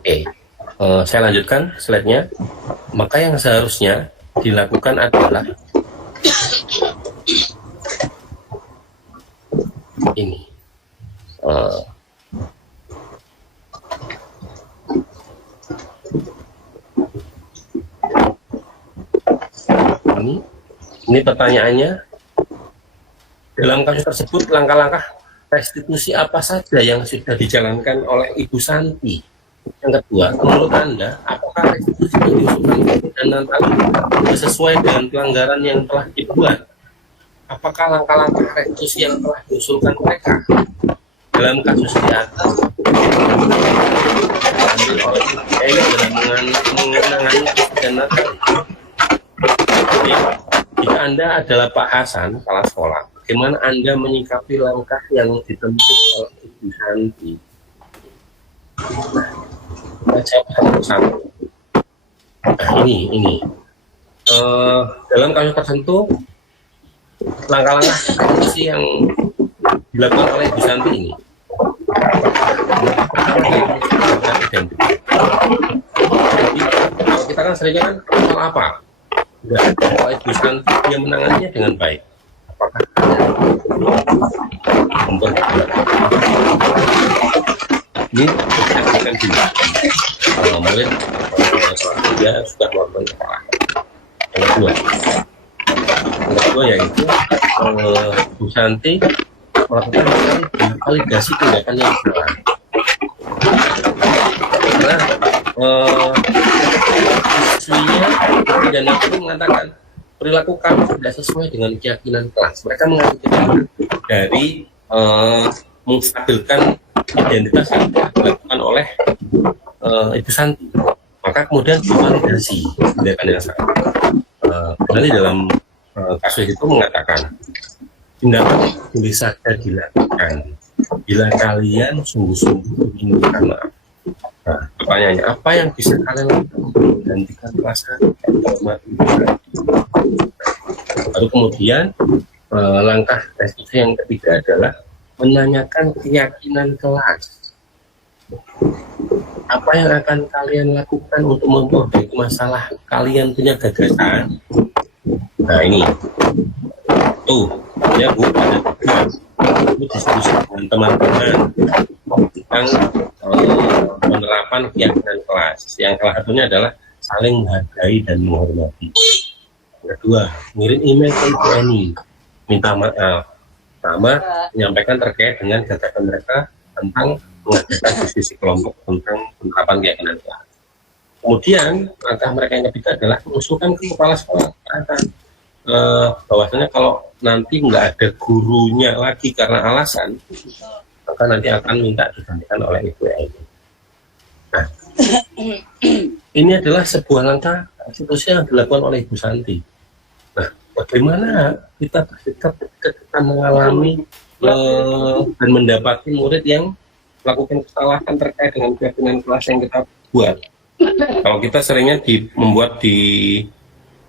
Oke, saya lanjutkan slide-nya. Maka yang seharusnya dilakukan adalah ini. Ini pertanyaannya. Dalam kasus tersebut, langkah-langkah restitusi apa saja yang sudah dijalankan oleh Ibu Santi? Yang kedua, menurut Anda, apakah restitusi yang diusulkan dan Natali sesuai dengan pelanggaran yang telah dibuat? Apakah langkah-langkah restitusi yang telah diusulkan mereka dalam kasus di atas diambil oleh Ibu dalam menangani dan Natali? Jadi, jika Anda adalah Pak Hasan, kepala sekolah, bagaimana Anda menyikapi langkah yang ditempuh oleh Ibu Santi? Nah, satu-satu. Nah, ini. Dalam kasus tertentu, langkah-langkah restitusi yang dilakukan oleh Ibu Santi ini. Jadi, kalau kita kan seringnya kan soal apa? Kalau Ibu Santi dia menangannya dengan baik. Apakah ini akan juga murid dia sudah melakukan kesalahan. Yang kedua yaitu Bu Santi melakukan validasi tindakan yang salah. Karena siswinya dan aku mengatakan perilaku kami tidak sesuai dengan keyakinan kelas. Mereka mengajukan dari menstabilkan identitas yang dilakukan oleh Ibu Santi. Maka kemudian divalidasi tindakan yang salah. Nanti dalam kasus itu mengatakan tindakan boleh saja dilakukan bila kalian sungguh-sungguh ingin minta maaf. Nah, pertanyaannya, apa yang bisa kalian lakukan untuk menggantikan perasaan hormat Ibu Santi? Lalu kemudian langkah restitusi yang ketiga adalah menanyakan keyakinan kelas. Apa yang akan kalian lakukan untuk memperbaiki masalah? Kalian punya gagasan? Nah ini, tuh ya Bu, ada tiga. Ini diskusi dengan teman-teman tentang penerapan keyakinan kelas. Yang salah satunya adalah saling menghargai dan menghormati. Kedua, ngirim email ke Ibu Eni, minta maaf. Pertama, menyampaikan terkait dengan gagasan mereka tentang mengadakan diskusi kelompok tentang penerapan keyakinan kelas. Kemudian langkah mereka yang ketiga adalah mengusulkan ke kepala sekolah bahwasanya kalau nanti nggak ada gurunya lagi karena alasan, maka nanti akan minta digantikan oleh ibu ini. Nah, ini adalah sebuah langkah eksekusi yang dilakukan oleh Ibu Santi. Nah, bagaimana kita bersikap ketika kita mengalami dan mendapati murid yang melakukan kesalahan terkait dengan keyakinan kelas yang kita buat? Kalau kita seringnya membuat di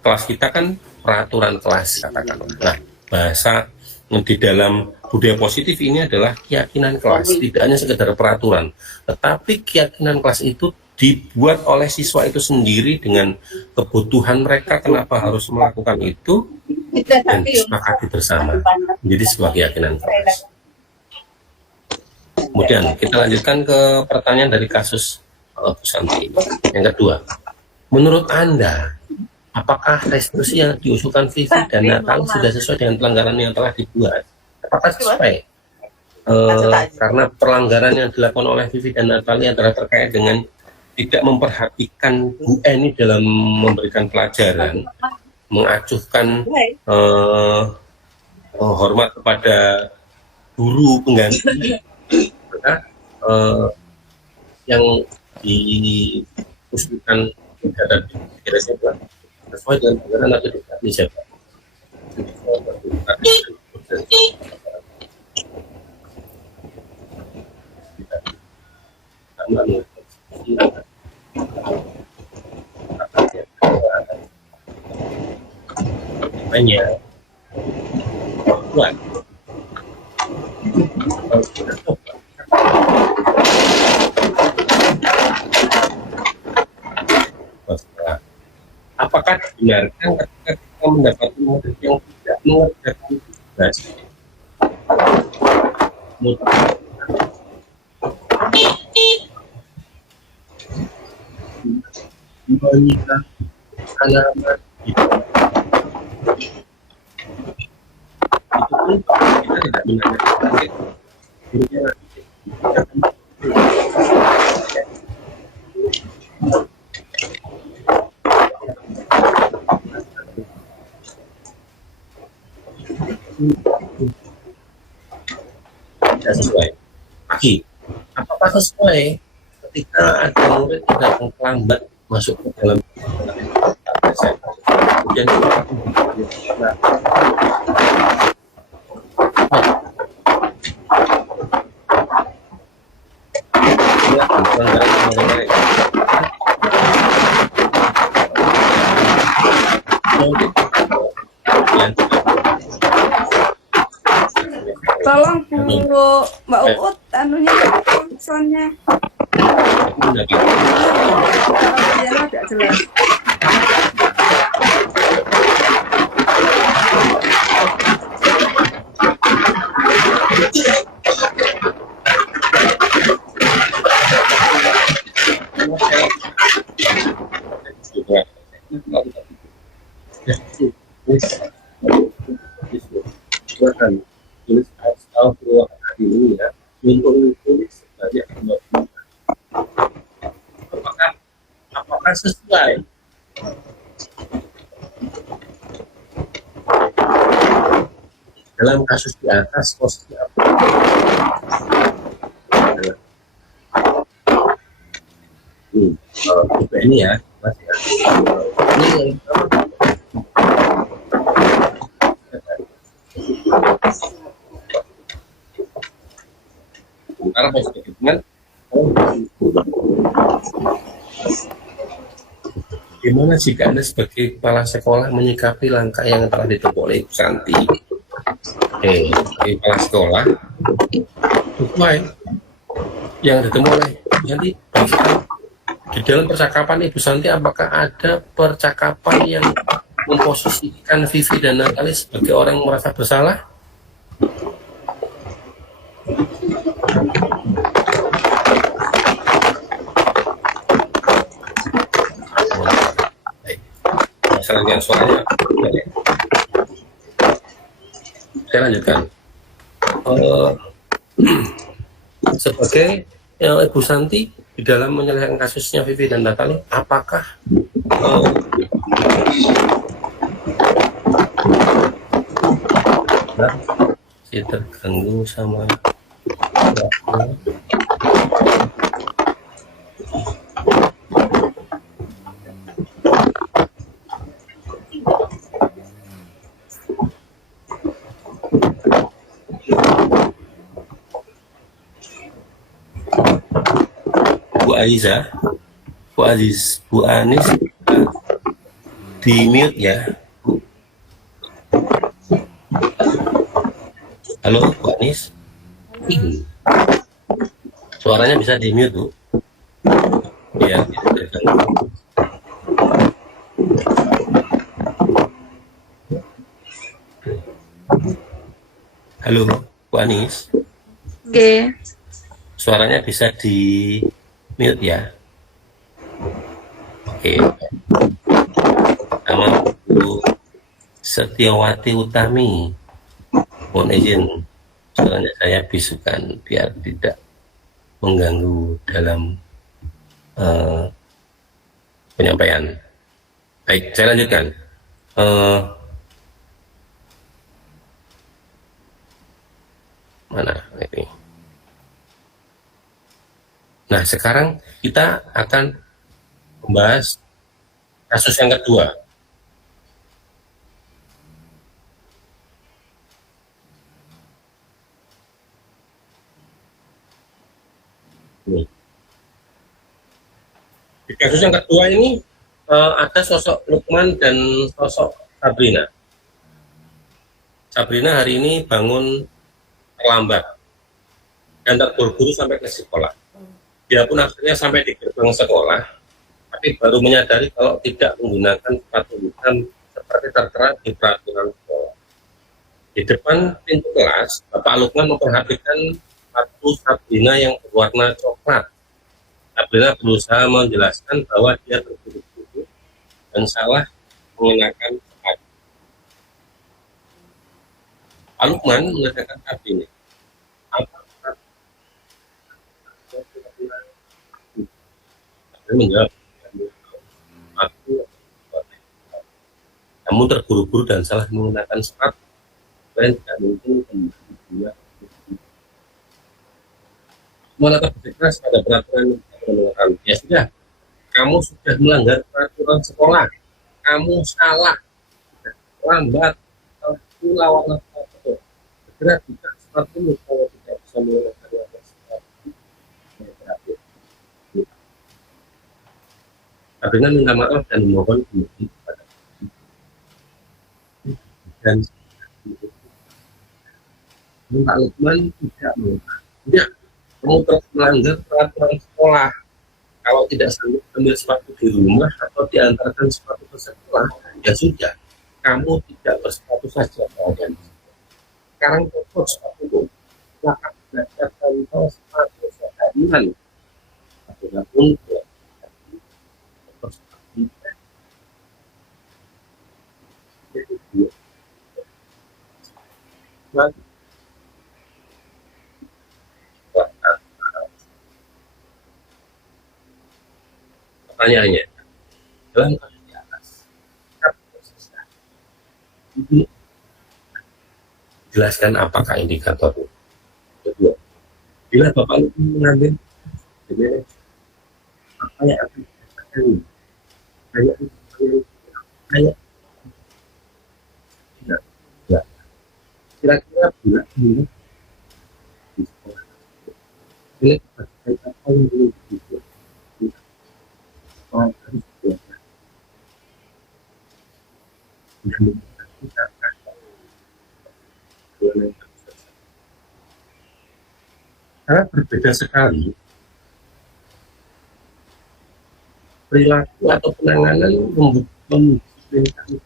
kelas kita kan peraturan kelas, katakanlah. Nah, bahasa di dalam budaya positif ini adalah keyakinan kelas, tidak hanya sekedar peraturan, tetapi keyakinan kelas itu dibuat oleh siswa itu sendiri dengan kebutuhan mereka kenapa harus melakukan itu dan disepakati bersama menjadi sebuah keyakinan kelas. Kemudian kita lanjutkan ke pertanyaan dari kasus Bu Santi. Yang kedua, menurut Anda, apakah restitusi yang diusulkan Vivi dan Natal sudah sesuai dengan pelanggaran yang telah dibuat? Apakah sesuai? Karena pelanggaran yang dilakukan oleh Vivi dan Natali adalah terkait dengan tidak memperhatikan Bu Eni dalam memberikan pelajaran, mengacuhkan hormat kepada guru pengganti, maka yang diusulkan tadi kira-kira sesuai dengan pelanggaran atau tidak siapa? Hanya buat apakah dibenarkan ketika kita mendapati murid yang tidak mengerjakan tugas menikah alamat itu pun kita tidak menanyakan gurunya tidak sesuai. Lagi, apakah sesuai ketika ada murid yang datang terlambat masuk ke dalam kemudian Tolong Bu Mbak Uut anunya tulisannya tidak jelas. Tulis tahu hari ini ya, tulis sebanyak 20. Apakah sesuai? Dalam kasus di atas posisi apa? Ini ya, Mas ya. Ini karena positif dengan gimana jika Anda sebagai kepala sekolah menyikapi langkah yang telah ditempuh oleh Ibu Santi? Kepala sekolah sesuai yang ditempuh oleh Ibu Santi. Di dalam percakapan Ibu Santi, apakah ada percakapan yang memposisikan Vivi dan Natali sebagai orang yang merasa bersalah? Selanjutnya suaranya saya lanjutkan. eh, sebagai Ibu Santi di dalam menyelesaikan kasusnya Vivi dan Natali, apakah eh, si terganggu sama Bu Aiza, Bu Aziz, Bu Anis di mute ya. Halo Bu Anis, suaranya bisa di mute Bu, biar tidak terganggu. Halo Bu Anis, Oke. suaranya bisa di mute ya. Oke, sama Bu Setiawati Utami, mohon izin suaranya saya bisukan biar tidak mengganggu dalam penyampaian. Baik, saya lanjutkan. Mana ini? Nah, sekarang kita akan membahas kasus yang kedua. Nih. Di kasus yang kedua ini ada sosok Lukman dan sosok Sabrina. Sabrina hari ini bangun terlambat dan terburu-buru sampai ke sekolah. Dia pun akhirnya sampai di gerbang sekolah, tapi baru menyadari kalau tidak menggunakan sepatu hitam seperti tertera di peraturan sekolah. Di depan pintu kelas, Bapak Lukman memperhatikan sepatu Sabrina yang berwarna coklat. Sabrina berusaha menjelaskan bahwa dia terburu-buru dan salah mengenakan sepatu. Pak Lukman mengatakan Sabrina, apa menjawab, kamu terburu-buru dan salah menggunakan sepatu, dan tidak mungkin kembali dia. Mana terbekas pada peraturan yang ya sudah, kamu sudah melanggar peraturan sekolah, kamu salah, lambat, kamu lawan apa? Segera buka sepatumu kalau tidak bisa menggunakan sepatu. Sabrina minta maaf dan mohon kembali kepada dan Pak Lukman tidak mengatakan, tidak, kamu terus melanggar peraturan sekolah. Kalau tidak sanggup ambil sepatu di rumah atau diantarkan sepatu ke sekolah, ya sudah, kamu tidak bersepatu saja. Sekarang copot sepatu, silakan belajar contoh sepatu seharian. Sabrina pun pertanyaannya dalam kasus di atas, ini jelaskan apakah indikatornya. Kedua, bila Bapak mengambil apa yang akan dikatakan kayak tidak, kira-kira bulan ini di sekolah ini apa yang perlu dibuat orang harus belajar dan kita karena berbeda sekali perilaku atau penanganan membutuhkan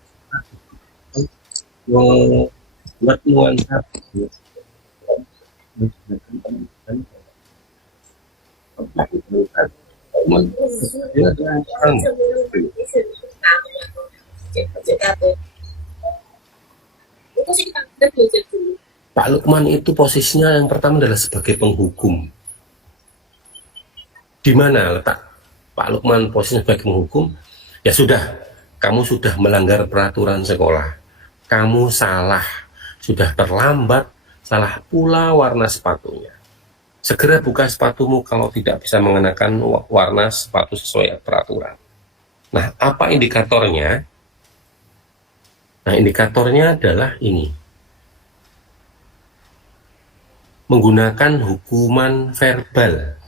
membuat nuansa Pak Lukman itu posisinya yang pertama adalah sebagai penghukum. Di mana letak Pak Lukman posisinya sebagai penghukum? Ya sudah, kamu sudah melanggar peraturan sekolah. Kamu salah, sudah terlambat, salah pula warna sepatunya. Segera buka sepatumu kalau tidak bisa mengenakan warna sepatu sesuai peraturan. Nah, apa indikatornya? Nah, indikatornya adalah ini. Menggunakan hukuman verbal.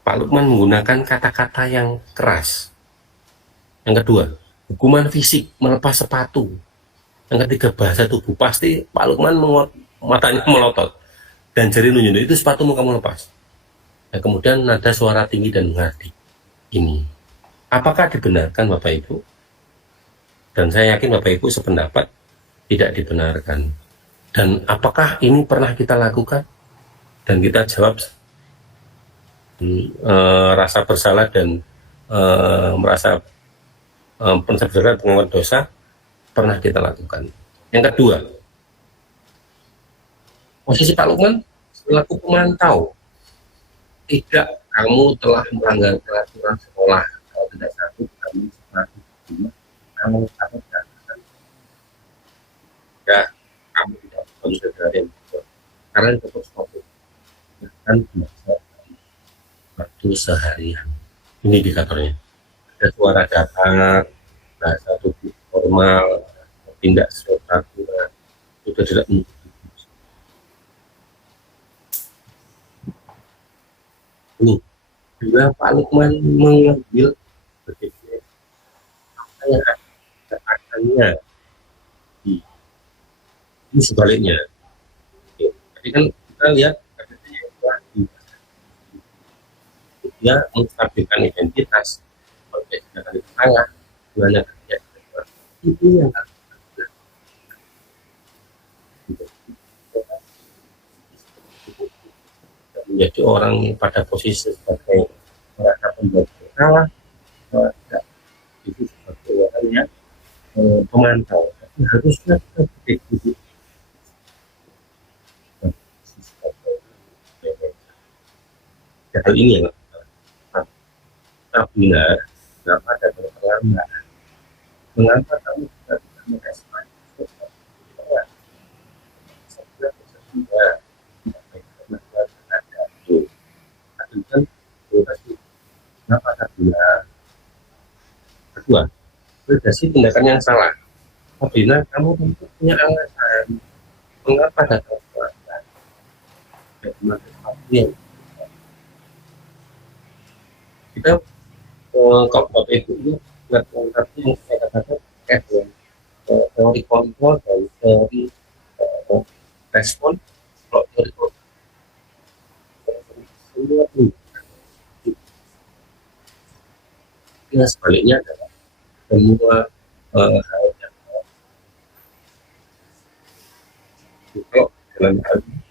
Pak Lukman menggunakan kata-kata yang keras. Yang kedua, hukuman fisik, melepas sepatu. Yang ketiga, bahasa tubuh. Pasti Pak Lukman matanya melotot dan jari nunjuk, itu sepatumu kamu lepas. Dan kemudian nada suara tinggi dan menghardik. Ini apakah dibenarkan Bapak Ibu? Dan saya yakin Bapak Ibu sependapat tidak dibenarkan. Dan apakah ini pernah kita lakukan? Dan kita jawab rasa bersalah dan merasa bersalah pengakuan dosa pernah kita lakukan. Yang kedua, posisi Pak Lukman selaku pemantau, tidak kamu telah melanggar peraturan sekolah. Kalau tidak satu, kamu kamu ya, kamu tidak harus dari karena itu sesuatu kan biasa waktu seharian. Ini indikatornya. Ada suara datar, bahasa tubuh formal, tindak sesuai peraturan, itu tidak mungkin. Ini juga Pak Lukman mengambil berpikir apa yang akannya ini sebaliknya. Jadi kan kita lihat dia menstabilkan identitas kalau dia tidak ada salah banyak itu yang menjadi orang pada posisi sebagai merasa pembuat salah tidak itu sebagai orang yang pemantau, tapi harusnya kita begitu hal ini yang benar, kenapa ada terlambat? Mengapa kamu tidak bisa merespon? Kenapa Sabina? Kedua, validasi tindakan yang salah. Sabina, kamu tentu punya alasan. Mengapa datang terlambat? Kita kalau Bapak Ibu ini melakukan yang saya katakan teori kontrol dan teori respon. Kalau teori kontrol semua ini sebaliknya adalah semua hal yang kalau dalam hal ini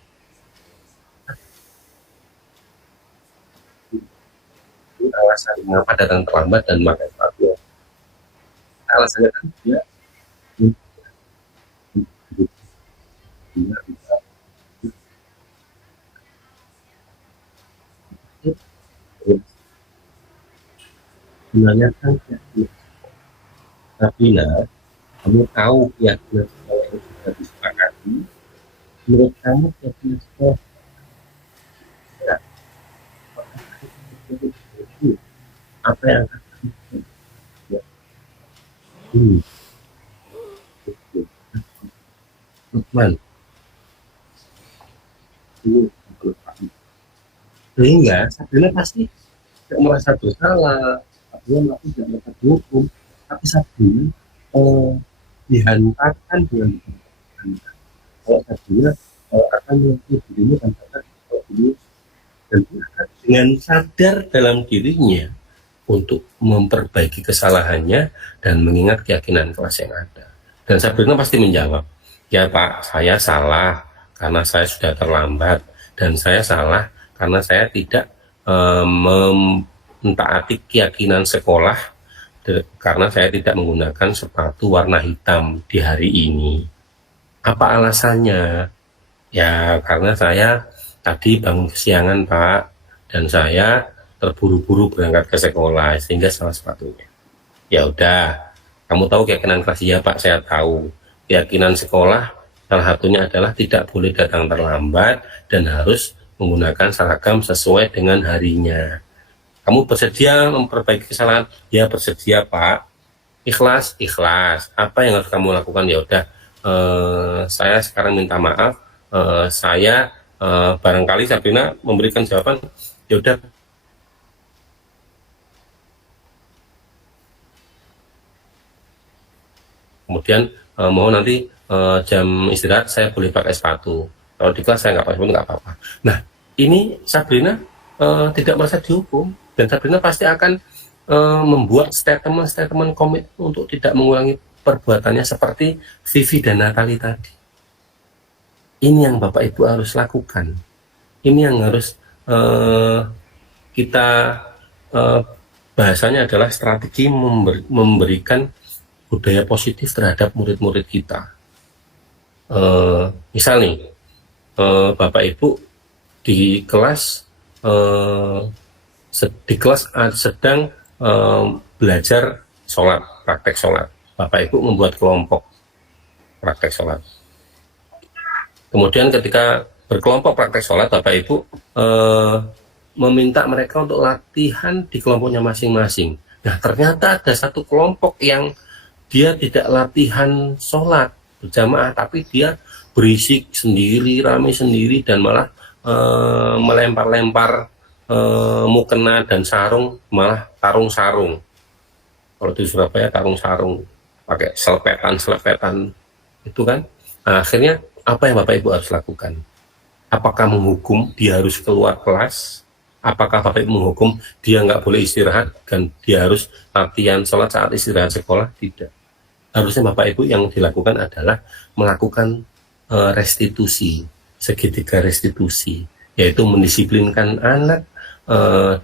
alasan mengapa datang terlambat dan memakai sepatu. Alasannya kan dia bisa sebenarnya kan tapi kamu tahu keyakinan sekolah yang sudah disepakati, menurut kamu keyakinan sekolah apa yang akan terjadi? Lukman sehingga Sabina pasti tidak merasa bersalah, Sabina pasti tidak merasa dihukum, tapi Sabina dihantarkan dengan kalau Sabina akan mengikuti dirinya dan kalau dulu dan dengan sadar dalam dirinya untuk memperbaiki kesalahannya dan mengingat keyakinan kelas yang ada. Dan Sabina pasti menjawab, ya Pak, saya salah karena saya sudah terlambat, dan saya salah karena saya tidak mentaati keyakinan sekolah karena saya tidak menggunakan sepatu warna hitam di hari ini. Apa alasannya? Ya, karena saya tadi bangun kesiangan, Pak, dan saya terburu-buru berangkat ke sekolah sehingga salah sepatunya. Ya udah, kamu tahu keyakinan kelas, ya Pak, saya tahu. Keyakinan sekolah salah satunya adalah tidak boleh datang terlambat dan harus menggunakan seragam sesuai dengan harinya. Kamu bersedia memperbaiki kesalahan? Ya, bersedia, Pak. Ikhlas, ikhlas. Apa yang harus kamu lakukan? Ya udah, saya sekarang minta maaf. Saya barangkali Sabrina memberikan jawaban. Ya udah, kemudian mau nanti jam istirahat saya boleh pakai sepatu. Kalau di kelas saya nggak pakai sepatu, nggak apa-apa. Nah, ini Sabrina tidak merasa dihukum, dan Sabrina pasti akan membuat statement-statement komit untuk tidak mengulangi perbuatannya seperti Vivi dan Natali tadi. Ini yang Bapak Ibu harus lakukan. Ini yang harus kita bahasanya adalah strategi memberikan budaya positif terhadap murid-murid kita. Misal nih, Bapak Ibu di kelas sedang belajar sholat, praktek sholat. Bapak Ibu membuat kelompok praktek sholat. Kemudian ketika berkelompok praktek sholat, Bapak Ibu meminta mereka untuk latihan di kelompoknya masing-masing. Nah, ternyata ada satu kelompok yang dia tidak latihan sholat berjamaah, tapi dia berisik sendiri, ramai sendiri, dan malah melempar-lempar mukena dan sarung, malah tarung-sarung. Kalau di Surabaya tarung-sarung, pakai selepetan itu kan. Nah, akhirnya apa yang Bapak Ibu harus lakukan? Apakah menghukum dia harus keluar kelas? Apakah Bapak Ibu menghukum dia nggak boleh istirahat dan dia harus latihan sholat saat istirahat sekolah? Tidak. Harusnya Bapak Ibu yang dilakukan adalah melakukan restitusi, segitiga restitusi, yaitu mendisiplinkan anak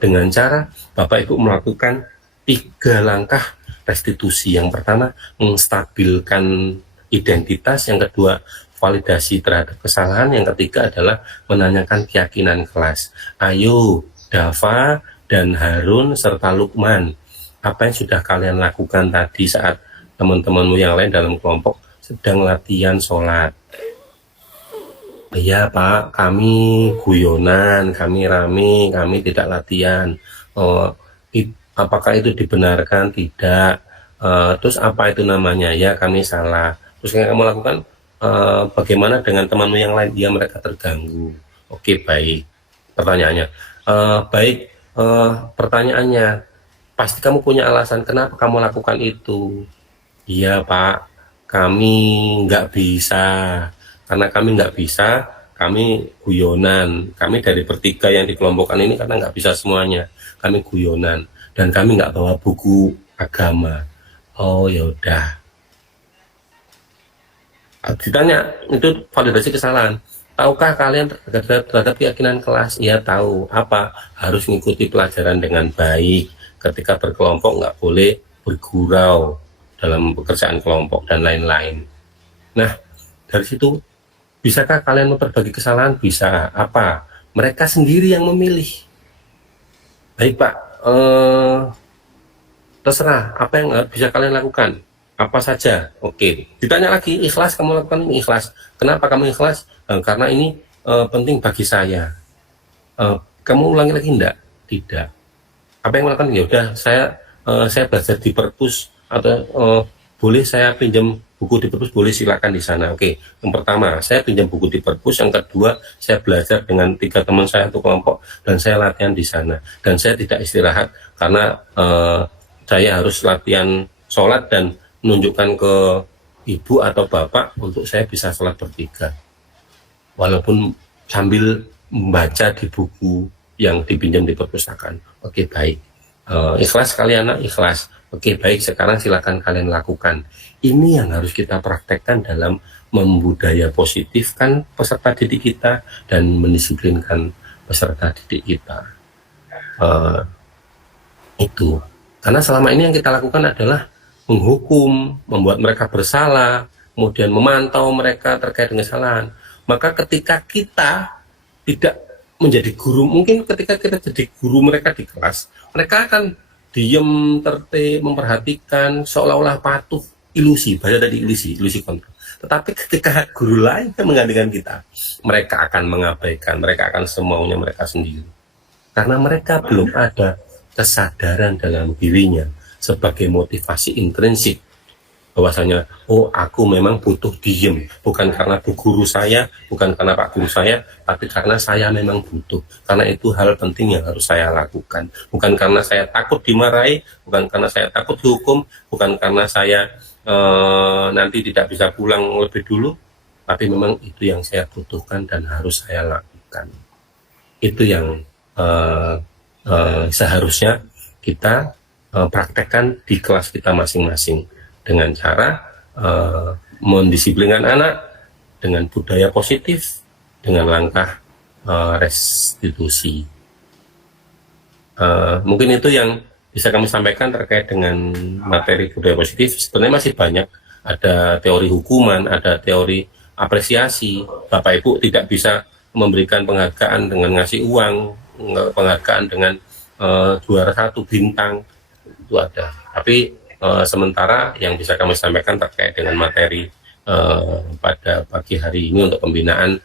dengan cara Bapak Ibu melakukan 3 langkah restitusi. Yang pertama, menstabilkan identitas. Yang kedua, validasi terhadap kesalahan. Yang ketiga adalah menanyakan keyakinan kelas. Ayo, Dava dan Harun serta Lukman, apa yang sudah kalian lakukan tadi saat teman-temanmu yang lain dalam kelompok sedang latihan sholat? Iya Pak, kami guyonan, kami rame, kami tidak latihan. Apakah itu dibenarkan? Tidak. Terus apa itu namanya? Ya, kami salah. Terus yang kamu lakukan, bagaimana dengan temanmu yang lain? Ya, mereka terganggu. Oke, baik. Pertanyaannya, baik. Pertanyaannya, pasti kamu punya alasan kenapa kamu lakukan itu. Iya Pak, kami nggak bisa. Karena kami nggak bisa, kami guyonan. Kami dari bertiga yang dikelompokkan ini karena nggak bisa semuanya. Kami guyonan dan kami nggak bawa buku agama. Oh ya udah. Ditanya itu validasi kesalahan. Tahukah kalian terhadap keyakinan kelas? Iya tahu. Apa? Harus mengikuti pelajaran dengan baik. Ketika berkelompok nggak boleh bergurau dalam pekerjaan kelompok dan lain-lain. Nah, dari situ, bisakah kalian memperbaiki kesalahan? Bisa. Apa? Mereka sendiri yang memilih. Baik Pak, terserah apa yang bisa kalian lakukan. Apa saja. Oke. Ditanya lagi, ikhlas kamu lakukan ini? Ikhlas. Kenapa kamu ikhlas? Karena ini penting bagi saya. Kamu ulangi lagi enggak? Tidak. Apa yang melakukan? Ya udah, saya belajar di perpus, atau boleh saya pinjam buku di perpus, boleh silakan di sana. Oke, yang pertama saya pinjam buku di perpus, yang kedua saya belajar dengan 3 teman saya satu kelompok dan saya latihan di sana, dan saya tidak istirahat karena saya harus latihan sholat dan menunjukkan ke ibu atau bapak untuk saya bisa sholat bertiga walaupun sambil membaca di buku yang dipinjam di perpustakaan. Oke, baik. Ikhlas kalian, anak? Ikhlas. Oke, baik, sekarang silakan kalian lakukan. Ini yang harus kita praktekkan dalam membudaya positifkan peserta didik kita dan mendisiplinkan peserta didik kita. Itu. Karena selama ini yang kita lakukan adalah menghukum, membuat mereka bersalah, kemudian memantau mereka terkait dengan kesalahan. Maka ketika kita tidak menjadi guru, mungkin ketika kita jadi guru mereka di kelas, mereka akan diem, tertib, memperhatikan, seolah-olah patuh, ilusi, bahasa tadi ilusi kontrol. Tetapi ketika guru lain yang menggantikan kita, mereka akan mengabaikan, mereka akan semaunya mereka sendiri. Karena mereka belum ada kesadaran dalam dirinya sebagai motivasi intrinsik bahwasanya, oh aku memang butuh diem, bukan karena bu guru saya, bukan karena pak guru saya, tapi karena saya memang butuh, karena itu hal penting yang harus saya lakukan, bukan karena saya takut dimarahi, bukan karena saya takut dihukum, bukan karena saya nanti tidak bisa pulang lebih dulu, tapi memang itu yang saya butuhkan dan harus saya lakukan. Itu yang seharusnya kita praktekkan di kelas kita masing-masing dengan cara mendisiplinkan anak dengan budaya positif, dengan langkah restitusi. Mungkin itu yang bisa kami sampaikan terkait dengan materi budaya positif. Sebenarnya masih banyak, ada teori hukuman, ada teori apresiasi. Bapak Ibu tidak bisa memberikan penghargaan dengan ngasih uang, penghargaan dengan juara 1 bintang, itu ada. Tapi sementara yang bisa kami sampaikan terkait dengan materi pada pagi hari ini untuk pembinaan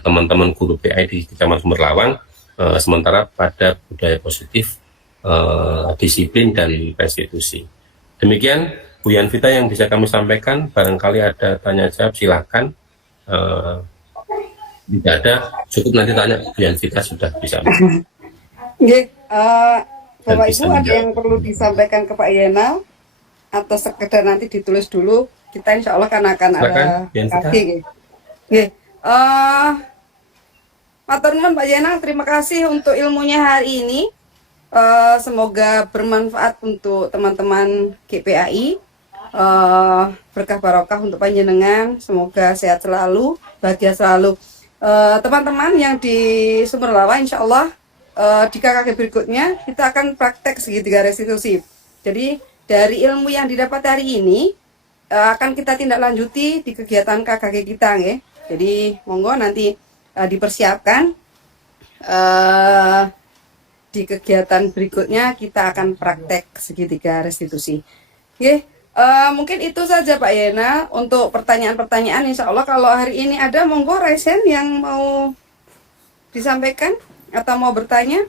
teman-teman guru PAI di Kecamatan Sumberlawang, sementara pada budaya positif, disiplin dan restitusi. Demikian Bu Yanvita yang bisa kami sampaikan. Barangkali ada tanya jawab, silakan. Tidak ada, cukup nanti tanya Bu Yanvita sudah bisa. Oke, Bapak Ibu ada yang perlu disampaikan ke Pak Yenal atau sekedar nanti ditulis dulu, kita insya Allah kan akan ada kasih. Oke, matur nuwun Pak Yenal, terima kasih untuk ilmunya hari ini. Semoga bermanfaat untuk teman-teman GPAI, berkah barokah untuk panjenengan, semoga sehat selalu, bahagia selalu. Teman-teman yang di Sumberlawa, insya Allah di KKG berikutnya kita akan praktek segitiga restitusi. Jadi dari ilmu yang didapat hari ini akan kita tindak lanjuti di kegiatan KKG kita, ya. Jadi monggo nanti dipersiapkan. Di kegiatan berikutnya kita akan praktek segitiga restitusi. Oke, mungkin itu saja Pak Yena untuk pertanyaan-pertanyaan. Insya Allah kalau hari ini ada, monggo Raisen yang mau disampaikan atau mau bertanya.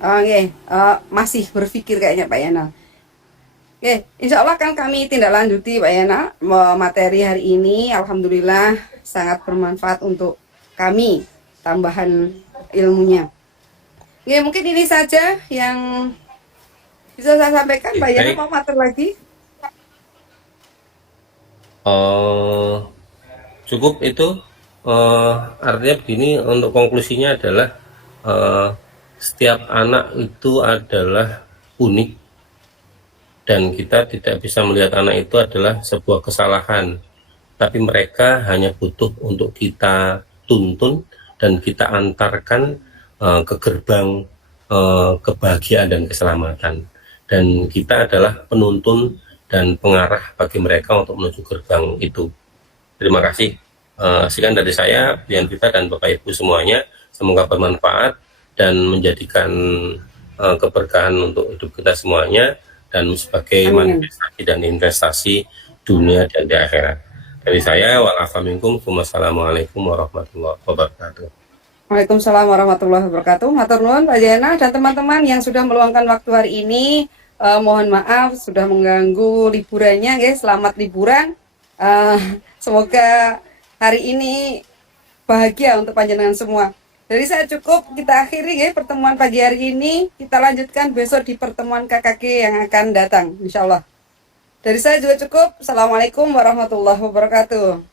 Oke, masih berpikir kayaknya Pak Yena. Oke, insya Allah kan kami tindak lanjuti Pak Yena materi hari ini. Alhamdulillah sangat bermanfaat untuk kami, tambahan ilmunya. Oke, mungkin ini saja yang bisa saya sampaikan. Pak Yana mau matur lagi? Cukup itu. Artinya begini, untuk konklusinya adalah setiap anak itu adalah unik dan kita tidak bisa melihat anak itu adalah sebuah kesalahan, tapi mereka hanya butuh untuk kita tuntun dan kita antarkan ke gerbang kebahagiaan dan keselamatan, dan kita adalah penuntun dan pengarah bagi mereka untuk menuju gerbang itu. Terima kasih. Sekian dari saya, Yanvita dan Bapak Ibu semuanya, semoga bermanfaat dan menjadikan keberkahan untuk hidup kita semuanya dan sebagai manifestasi dan investasi dunia dan di akhirat. Dari saya, wa'alaikumsalam, wassalamualaikum warahmatullahi wabarakatuh. Waalaikumsalam warahmatullahi wabarakatuh. Matur nuwun Pak Yana dan teman-teman yang sudah meluangkan waktu hari ini. Mohon maaf sudah mengganggu liburannya, guys. Selamat liburan. Semoga hari ini bahagia untuk panjenengan semua. Dari saya cukup, kita akhiri ya pertemuan pagi hari ini. Kita lanjutkan besok di pertemuan KKG yang akan datang, insya Allah. Dari saya juga cukup. Assalamualaikum warahmatullahi wabarakatuh.